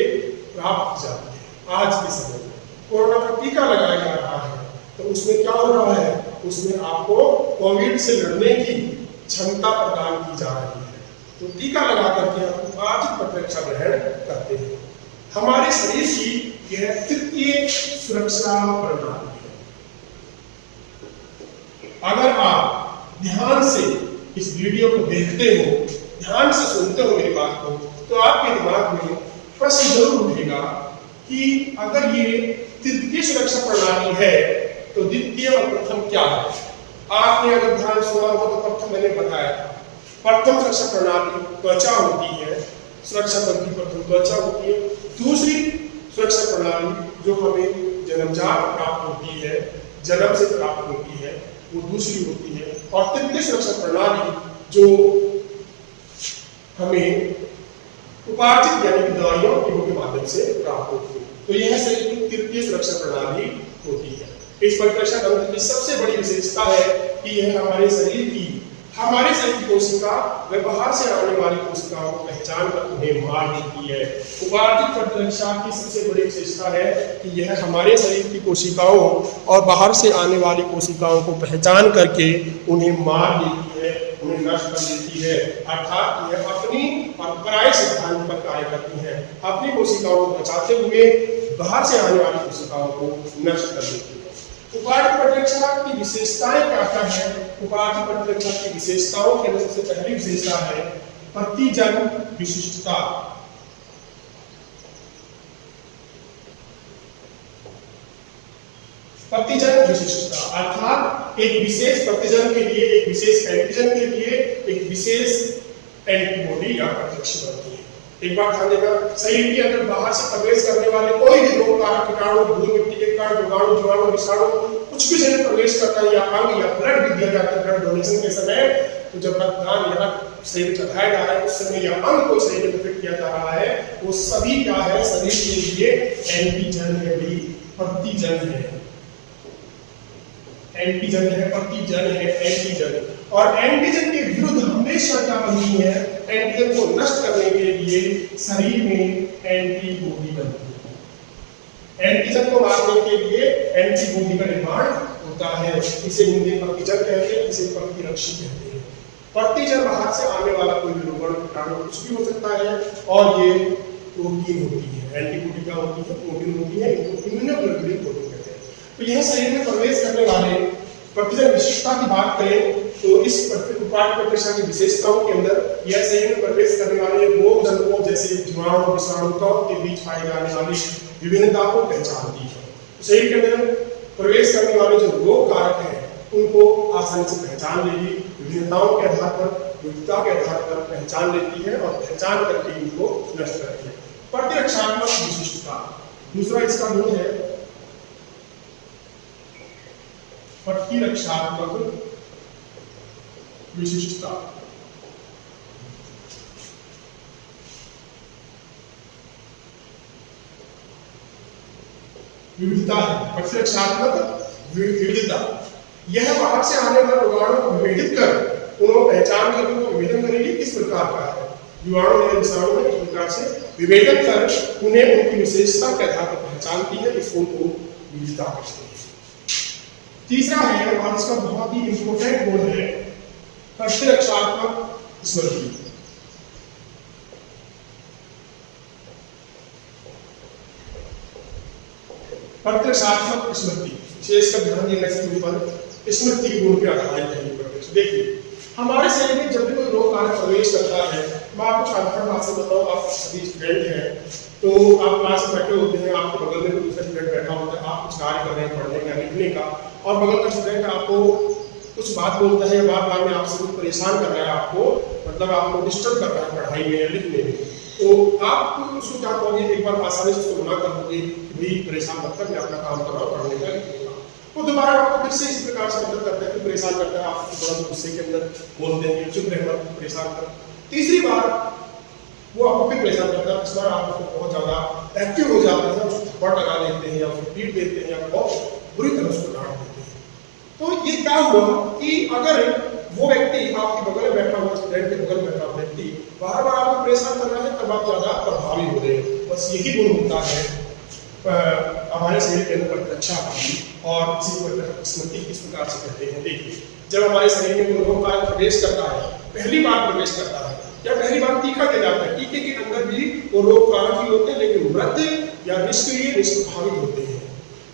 प्राप्त की जाती है। आज के समय में कोरोना का टीका लगाया जा रहा है, तो उसमें क्या हो रहा है, उसमें आपको कोविड से लड़ने की क्षमता प्रदान की जा रही है। तो टीका लगा करके आप उपार्जित प्रतिरक्षा ग्रहण करते हैं। हमारे शरीर की यह तृतीय सुरक्षा प्रणाली है। अगर आप ध्यान से इस वीडियो को देखते हो, ध्यान से सुनते हो मेरी बात को, तो आपके दिमाग में प्रश्न जरूर उठेगा कि अगर ये तृतीय सुरक्षा प्रणाली है तो द्वितीय और प्रथम क्या है। आपने अगर ध्यान सुना हो तो प्रथम मैंने बताया था, प्रथम सुरक्षा प्रणाली त्वचा होती है, सुरक्षा पद्धति प्रथम त्वचा होती है। दूसरी सुरक्षा प्रणाली जो हमें जन्मजात प्राप्त होती है, जन्म से प्राप्त होती है, वो दूसरी होती है। और तृतीय सुरक्षा प्रणाली जो हमें उपार्जित यानी दवाइयों के माध्यम से प्राप्त होती है। तो यह शरीर की तृतीय सुरक्षा प्रणाली होती है। इस प्रतिरक्षा तंत्र की सबसे बड़ी विशेषता है कि यह हमारे शरीर की कोशिका व बाहर से आने वाली कोशिकाओं को पहचान कर उन्हें मार देती है। उपार्जित प्रतिरक्षा की सबसे बड़ी विशेषता है कि यह हमारे शरीर की कोशिकाओं और बाहर से आने वाली कोशिकाओं को पहचान करके उन्हें मार देती है, उन्हें नष्ट कर देती है। अर्थात यह अपनी और पराये सिद्धांत पर कार्य करती है। अपनी कोशिकाओं को बचाते हुए बाहर से आने वाली कोशिकाओं को नष्ट कर देती है। उपार्जित प्रतिरक्षा की विशेषताएं क्या है? उपार्जित प्रतिरक्षा की विशेषताओं के अंदर सबसे पहली विशेषता है प्रतिजन विशिष्टता। प्रतिजन विशिष्टता अर्थात एक विशेष प्रतिजन के लिए, एक विशेष एंटीजन के लिए एक विशेष एंटीबॉडी या प्रतिरक्षा बनती है। एक बात ध्यान देना, शरीर के अंदर बाहर से प्रवेश करने वाले कोई भी रोग कारक कीटाणु, धूल मिट्टी के कण, रोगाणु, जीवाणु, विषाणु कुछ भी शरीर प्रवेश करता है या अंग या ब्लड भी दिया जाता है ब्लड डोनेशन के समय, तो जब रक्तदान यहाँ शरीर चढ़ाया जा रहा है उस समय या अंग को शरीर में फिट किया जा रहा है, वो सभी क्या है, शरीर के लिए एंटीजन है, प्रतिजन है। एंटीजन है, प्रतिजन है, एंटीजन। और एंटीजन के विरुद्ध हमेशा क्या बनती है, एंटीजन को नष्ट करने के लिए शरीर में एंटीबॉडी बनती है। एंटीजन को मारने के लिए एंटीबॉडी का निर्माण होता है। इसे हिंदी में प्रतिजन कहते हैं, इसे प्रतिरक्षी कहते हैं। प्रतिजन बाहर से आने वाला कोई भी रोगाणु, कीटाणु कुछ भी हो सकता है और ये प्रोटीन होती है। एंटीबॉडी क्या होती है? प्रोटीन होती है, इनको इम्यूनोग्लोबुलिन प्रोटीन कहते हैं। तो यह शरीर में प्रवेश करने वाले प्रतिजन विशिष्टता की बात करें तो इस उपार्जित प्रतिरक्षा की विशेषताओं के अंदर यह शरीर में प्रवेश करने वाले रोग जंतुओं जैसे जीवाणु, विषाणु के बीच पाई जाने वाली विभिन्नता को पहचानती है। शरीर के अंदर प्रवेश करने वाले जो रोग कारक हैं उनको आसानी से पहचान लेगी, विभिन्नताओं के आधार पर, विविधता के आधार पर पहचान लेती है और पहचान करके इनको नष्ट करती है। प्रतिरक्षात्मक विशिष्टता दूसरा इसका गुण है प्रतिरक्षात्मक विशिष्टता। विविधता है, प्रतिरक्षात्मक विविधता। यह बाहर से आने वाले रोगाणु को विभेदित कर उन्हें पहचान कर उनको विभेदन करेगी। किस प्रकार का है? जीवाणु या विषाणु में इस प्रकार से विभेदन कर उन्हें उनकी विशेषता के आधार पर पहचानती है, इसको विविधता कहते हैं। तीसरा है और इसका बहुत ही इंपोर्टेंट गुण है प्रतिरक्षात्मक स्मृति। प्रतिरक्षात्मक स्मृति विशेषकर ध्यान देना इसके ऊपर। स्मृति गुण पे आधारित है ये प्रत्यक्ष। देखिए हमारे शरीर में जब भी कोई रोग कारक प्रवेश करता है, मैं आपको साधारण बात से बताऊं, आप सभी स्टूडेंट हैं तो आप क्लास में बैठे होते हैं, आपके बगल में कोई दूसरा स्टूडेंट बैठा होता है, आप कुछ कार्य कर रहे हैं पढ़ने का लिखने का, और बगल का स्टूडेंट आपको कुछ बात बोलता है, बार बार में आपसे कुछ परेशान कर रहा है, आपको मतलब आपको डिस्टर्ब कर रहा है पढ़ाई में या लिखने में, तो आप उसको क्या करोगे, एक बार आसानी से उसको मना कर दोगे कि भाई परेशान मत कर, मैं अपना काम कर रहा हूँ पढ़ने का लिखने का। वो दोबारा आपको फिर से इस प्रकार से मदद करता है, फिर परेशान करता है, आपको थोड़ा गुस्से के अंदर बोल देंगे चुप रह मत, परेशान कर। तीसरी बार वो आपको फिर परेशान करता है, इस बार आप उसको बहुत ज्यादा एक्टिव हो जाते हैं, उसको थप्पड़ लगा देते हैं या उसको पीट देते हैं या बहुत बुरी तरह उसको डांट देते हैं। तो ये क्या हुआ कि अगर वो व्यक्ति आपके बगल में बैठा हुआ स्टूडेंट के बगल में बैठा हुआ व्यक्ति बार बार आपको परेशान कर रहा है, तब आप ज्यादा प्रभावी हो रहे हैं। बस यही गुण होता है हमारे शरीर के अंदर प्रतिरक्षा का, और इसी को स्मृति किस प्रकार से कहते हैं। देखिए जब हमारे शरीर में कोई रोग कारक प्रवेश करता है, पहली बार प्रवेश करता है या पहली बार टीका दिया जाता है, टीके के अंदर भी वो रोग कारक ही होते हैं, लेकिन मृत या निष्क्रिय निष्प्रभावित होते हैं।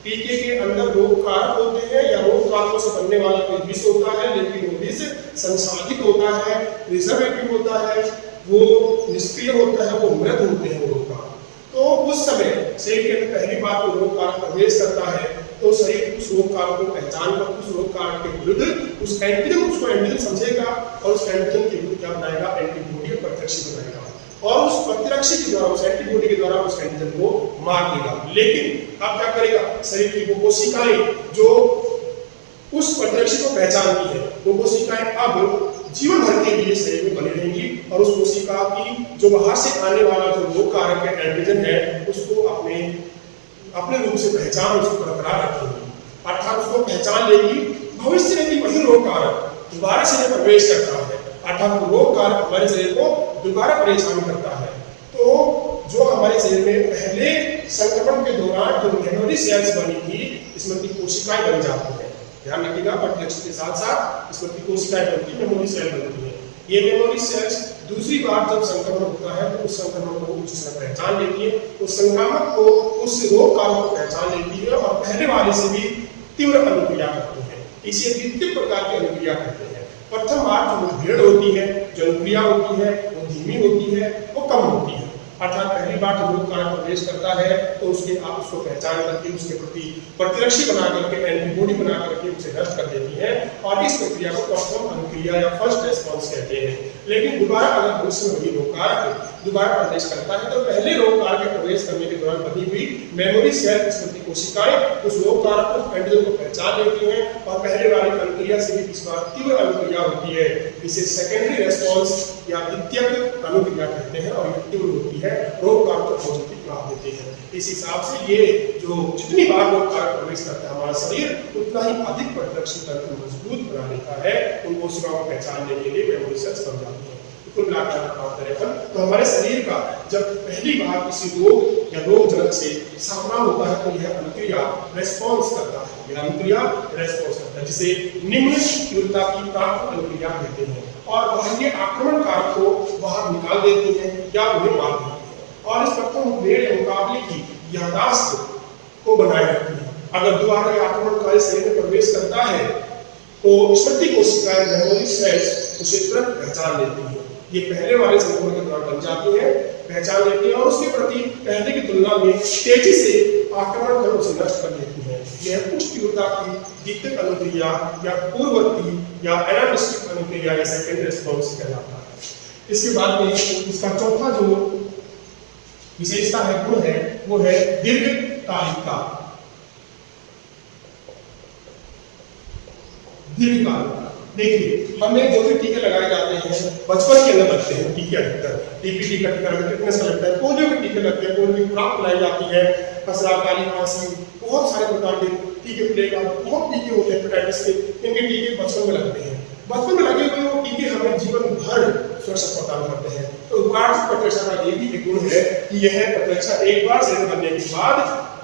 टीके के अंदर रोग कारक होते हैं या रोग कारकों से बनने वाला कोई विष होता है, लेकिन वो विष संसाधित होता है, प्रिजर्वेटिव होता है, वो निष्क्रिय होता है, वो मृत होते हैं वो रोग कारक। तो उस समय शरीर के अंदर पहली बार कोई रोग कारक प्रवेश करता है तो शरीर उस रोग कारक को पहचान कर उस रोग कारक के विरुद्ध उस एंटीजन, उसको एंटीजन समझेगा और उस एंटीजन के विरुद्ध क्या बनाएगा, एंटीबॉडी प्रत्यक्षी बनाएगा, और उस प्रतिरक्षी के द्वारा, उस एंटीबॉडी के द्वारा उस एंटीजन को मार देगा। लेकिन अब क्या करेगा, शरीर की वो कोशिकाएं जो उस प्रतिरक्षी को पहचानती है, वो कोशिकाएं अब जीवन भर के लिए शरीर में बनी रहेंगी और उस कोशिका की जो बाहर से आने वाला जो रोग कारक है, एंटीजन है, उसको अपने रूप से पहचान उसको बरकरार रखेंगी, अर्थात उसको पहचान लेगी। भविष्य में भी वही रोग कारक दोबारा शरीर में प्रवेश करता है, अर्थात रोग कारक हमारे शरीर को दोबारा परेशान करता है। तो जो हमारे शरीर में पहले संक्रमण के दौरान जो मेमोरी सेल्स बनी थी, स्मृति कोशिकाएं बन जाती है। ध्यान रखिएगा, प्रतिरक्षी के साथ साथ स्मृति कोशिकाएं बनती है, मेमोरी सेल बनती है। ये मेमोरी सेल्स दूसरी बार जब संक्रमण होता है तो उस संक्रमण को उस पहचान लेती है, उस संक्रामक को, उस रोग कारक को पहचान लेती है और पहले वाले से भी तीव्र अनुक्रिया करती है। इसे द्वितीय प्रकार की अनुक्रिया कहते हैं। प्रथम बार जो मुठभेड़ होती है, जो अनुक्रिया होती है, वो धीमी होती है, वो कम होती है। अर्थात पहली बार जो रोग कारक प्रवेश करता है तो उसके आप उसको पहचान करके उसके प्रति प्रतिरक्षी बना करके, एंटीबॉडी बना करके उसे नष्ट कर देती है, और इस प्रक्रिया को प्रथम अनुक्रिया या फर्स्ट रेस्पॉन्स कहते हैं। लेकिन दोबारा अगर भविष्य में वही रोग कारक दोबारा प्रवेश करता है तो पहले रोग कारक के प्रवेश करने के दौरान बनी हुई मेमोरी सेल स्मृति कोशिकाएं उस रोग कारक को, एंटीजन को पहचान लेती हैं और पहले वाली अनुक्रिया से भी इस बार तीव्र अनुक्रिया होती है। इसे सेकेंडरी रेस्पॉन्स या द्वितीयक अनुक्रिया कहते हैं और ये तीव्र होती है, रोग कारक को पॉजिटिव जवाब देते हैं। इस हिसाब से ये जो जितनी बार रोग कारक प्रवेश करता है हमारा शरीर, उतना ही अधिक प्रतिरक्षी तंत्र मजबूत बना लेता है, उन कोशिकाओं को पहचानने के लिए मेमोरी सेल्स बन जाती है। कुल मिलाकर बात करें तो हमारे शरीर का जब पहली बार किसी रोग या रोग जनक से सामना होता है तो यह अनुक्रिया रेस्पॉन्स करता है, यह अनुक्रिया रेस्पॉन्स करता है, जिसे निम्न तीव्रता की प्राप्त अनुक्रिया कहते हैं, और बाह्य आक्रमणकारक को बाहर निकाल देती है या उन्हें मार देती है, और इस प्रथम मुठभेड़ मुकाबले की याददाश्त को बनाए रखती है। अगर दोबारा आक्रमणकारी शरीर में प्रवेश करता है तो स्मृति कोशिकाएं, मेमोरी सेल्स उसे तुरंत पहचान लेती है। ये पहले वाले संक्रमण के दौरान बन जाती है, पहचान लेती है और उसके प्रति पहले की तुलना में तेजी से आक्रमण कर उसे नष्ट कर देती है। यह उच्च तीव्रता की द्वितीयक अनुक्रिया या पूर्ववर्ती या एनालिस्टिक अनुक्रिया या सेकेंडरी रेस्पॉन्स कहलाता है। इसके बाद में इसका चौथा जो विशेषता है, गुण है, वो है दीर्घकालिकता। दीर्घकालिकता देखिए, हमें जो भी टीके लगाए जाते हैं बचपन के अंदर लगते हैं टीके, अधिकतर टीपीटी का टीका लगता है, टिटनेस का लगता है, पोलियो के टीके लगते हैं, पोलियो की खुराक पिलाई जाती है, खसरा, काली खांसी, बहुत सारे प्रकार के टीके, प्लेग, बहुत टीके होते हैं हेपेटाइटिस के, इनके टीके बचपन में लगते हैं। बचपन में लगे हुए वो टीके हमें जीवन भर सुरक्षा प्रदान करते हैं। तो वार्षिक प्रतिरक्षा का ये भी एक गुण है कि यह प्रतिरक्षा एक बार शरीर बनने के बाद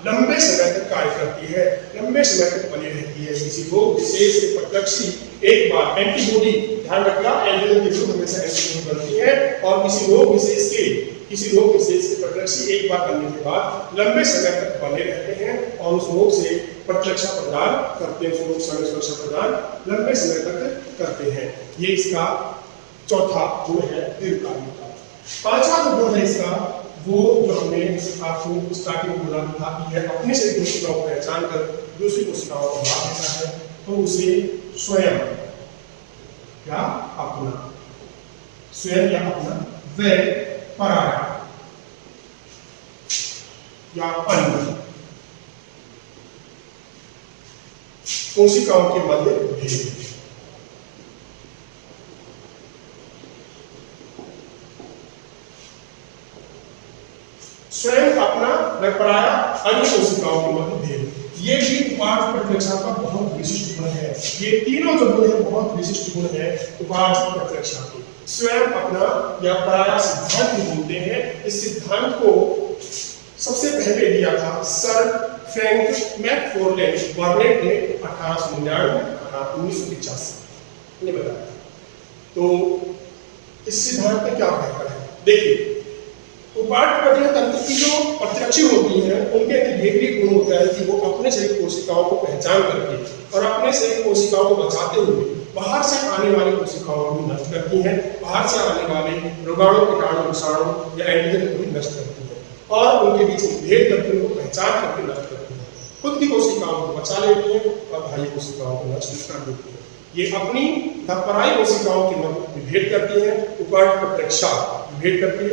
लंबे समय तक कार्य करती है, लंबे समय तक बनी रहती है। किसी रोग विशेष के प्रतिरक्षी एक बार एंटीबॉडी, ध्यान रखना, एंटीजन के विरुद्ध हमेशा एंटीबॉडी बनती है, और किसी रोग विशेष के प्रतिरक्षी एक बार बनने के बाद लंबे समय तक बने रहते हैं, और उस रोग से प्रतिरक्षा प्रदान करते हैं, उस रोग से सुरक्षा प्रदान लंबे समय तक करते हैं। ये इसका चौथा गुण है दीर्घकालिक का। पांचवा जो गुण है इसका, वो जो हमने आपको स्टार्टिंग में बोला था कि यह अपने से कोशिकाओं को पहचान कर दूसरी कोशिकाओं को मार देता है, तो उसे स्वयं या अपना, स्वयं या अपना, व पराया या अन्य कोशिकाओं के मध्य भेद। स्वयं अपना व पराया अन्य कोशिकाओं के मध्य भेद, ये भी उपार्थ प्रतिरक्षा का बहुत विशिष्ट गुण है। ये तीनों जो गुण है बहुत विशिष्ट गुण है उपार्थ प्रतिरक्षा के। स्वयं अपना या पराया सिद्धांत बोलते हैं। इस सिद्धांत को सबसे पहले दिया था सर फ्रैंक मैकफॉर्लेन बर्नेट ने 1999-1985 ने बताया। तो इस सिद्धांत में क्या कहता है, देखिए उपार्थ प्रतिरक्षा तंत्र की जो प्रतिरक्षी होती है उनके अंदर ये गुण होता है कि वो अपने शरीर कोशिकाओं को पहचान करके और अपने शरीर कोशिकाओं को बचाते हुए बाहर से आने वाली कोशिकाओं को भी नष्ट करती हैं, बाहर से आने वाले रोगाणु, कीटाणु, विषाणु या एंटीजन को भी नष्ट करती है और उनके बीच में भेद करके उनको पहचान करके नष्ट करती है। खुद की कोशिकाओं को बचा लेती है और बाह्य कोशिकाओं को नष्ट कर देती है। ये अपनी पराई कोशिकाओं के मध्य विभेद करती है, उपार्थ प्रतिरक्षा विभेद करती है।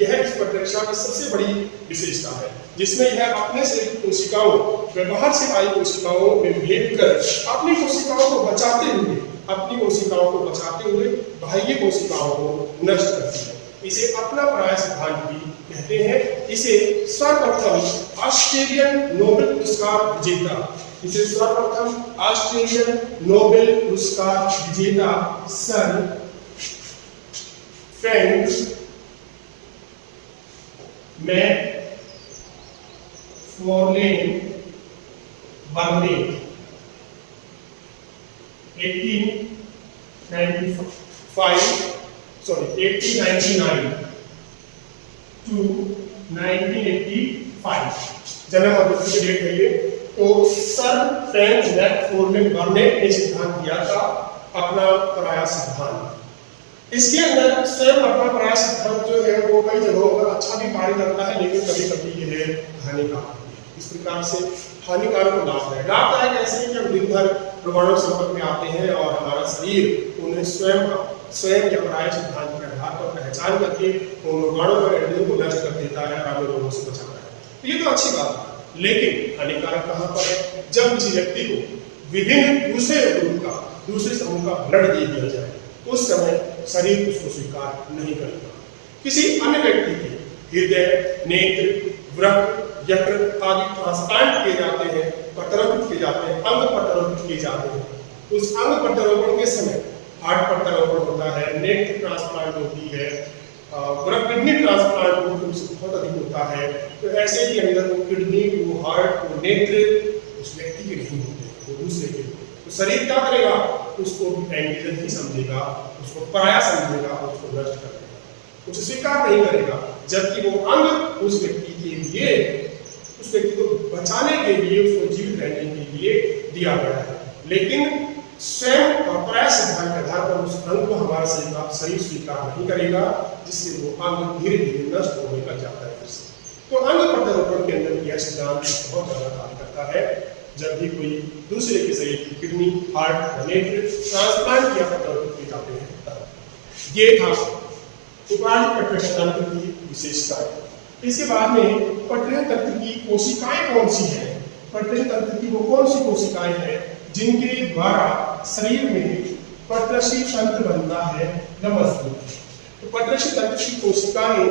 यह इस प्रतिरक्षा की सबसे बड़ी विशेषता है, जिसमें यह अपने से कोशिकाओं व बाहर से आई कोशिकाओं में भेद कर अपनी कोशिकाओं को बचाते हुए, अपनी कोशिकाओं को बचाते हुए बाह्य कोशिकाओं को नष्ट करती है। इसे अपना पराया सिद्धांत भी कहते हैं। इसे सर्वप्रथम ऑस्ट्रेलियन नोबेल पुरस्कार विजेता, इसे सर्वप्रथम ऑस्ट्रेलियन नोबेल पुरस्कार विजेता सर फ्रैंक मैकफॉर्लेन बर्नेट 1899 to 1985 जन्म और मृत्यु की डेट है ये। तो सर फ्रैंक मैकफॉर्लेन बर्नेट ने सिद्धांत दिया था अपना पराया सिद्धांत। इसके अंदर स्वयं अपना पराया सिद्धांत जो है वो कई जगहों पर अच्छा भी कार्य करता है, लेकिन कभी कभी ये है हानिकारक। इस प्रकार से हानिकारक और लाभदायक। लाभदायक ऐसे है कि हम दिन भर रोगाणु संपर्क में आते हैं और हमारा शरीर उन्हें स्वयं या पराया सिद्धांत के आधार पर पहचान करके उन रोगाणु और एंटीजन को नष्ट कर देता है, हमें रोगों से बचाता है। तो ये तो अच्छी बात है, लेकिन हानिकारक कहाँ पर है, जब किसी व्यक्ति को विभिन्न दूसरे समूह का ब्लड दे दिया जाए उस समय शरीर उसको स्वीकार नहीं करेगा। किसी अन्य व्यक्ति के हृदय, नेत्र, वृक्क, यकृत आदि ट्रांसप्लांट किए जाते हैं, प्रत्यारोपित किए जाते हैं, अंग प्रत्यारोपित किए जाते हैं। उस अंग प्रत्यारोपण के समय हार्ट प्रत्यारोपण होता है, नेत्र ट्रांसप्लांट होती है, वृक्क किडनी ट्रांसप्लांट बहुत अधिक होता है। तो ऐसे ही अंदर वो किडनी, वो हार्ट, वो नेत्र उस व्यक्ति के नहीं होते, वो दूसरे के। तो शरीर क्या करेगा, उसको एंटीजन ही समझेगा, उसको पराया समझेगा, उसको नष्ट कर देगा, उसे स्वीकार नहीं करेगा। जबकि वो अंग उस व्यक्ति के लिए, उस व्यक्ति को बचाने के लिए, उसको जीवित रहने के लिए दिया गया है। लेकिन स्वयं पराया सिद्धांत के आधार पर उस अंग को हमारा शरीर स्वीकार नहीं करेगा, जिससे वो अंग धीरे धीरे नष्ट होने लग जाता है। फिर से तो अंग प्रत्यारोपण के अंदर यह सिद्धांत बहुत ज्यादा कार्य करता है। जब भी कोई दूसरे के शरीर की किडनी, हार्ट, नेत्र ट्रांसप्लांट किया प्रत्यारोपित किए जाते हैं तब। ये था उपार्थ प्रतिरक्षा तंत्र की विशेषताएं। इसके बाद में प्रतिरक्षा तंत्र की कोशिकाएं कौन सी हैं, प्रतिरक्षा तंत्र की वो कौन सी कोशिकाएं हैं जिनके द्वारा शरीर में प्रतिरक्षी तंत्र बनता है या मजबूत है। तो प्रतिरक्षी तंत्र की कोशिकाएं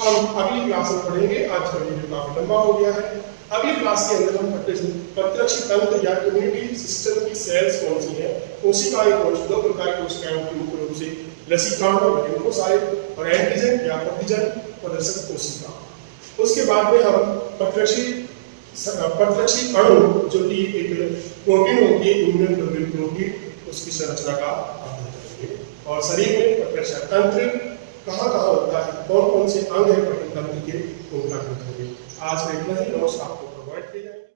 हम अगली क्लास में पढ़ेंगे। आज का वीडियो काफी लंबा हो गया है। अगली क्लास के अंदर हम प्रतिरक्षी तंत्र या इम्यूनिटी सिस्टम की सेल्स कौन सी हैं, कोशिकाएं कौन सी, दो प्रकार की कोशिकाएं होती हैं मुख्य रूप से लसिकाणु लिम्फोसाइट और एंटीजन या प्रतिजन प्रदर्शक कोशिका। उसके बाद में हम प्रतिरक्षी अणु जो कि एक प्रोटीन होती है, इम्यूनोग्लोबुलिन प्रोटीन, उसकी संरचना का अध्ययन करेंगे। और शरीर में प्रतिरक्षा तंत्र कहाँ कहाँ होता है, कौन कौन से अंग है प्रतिरक्षा तंत्र के, उनका अध्ययन करेंगे। आज में इतना ही। नमस्कार आपको प्रोवाइड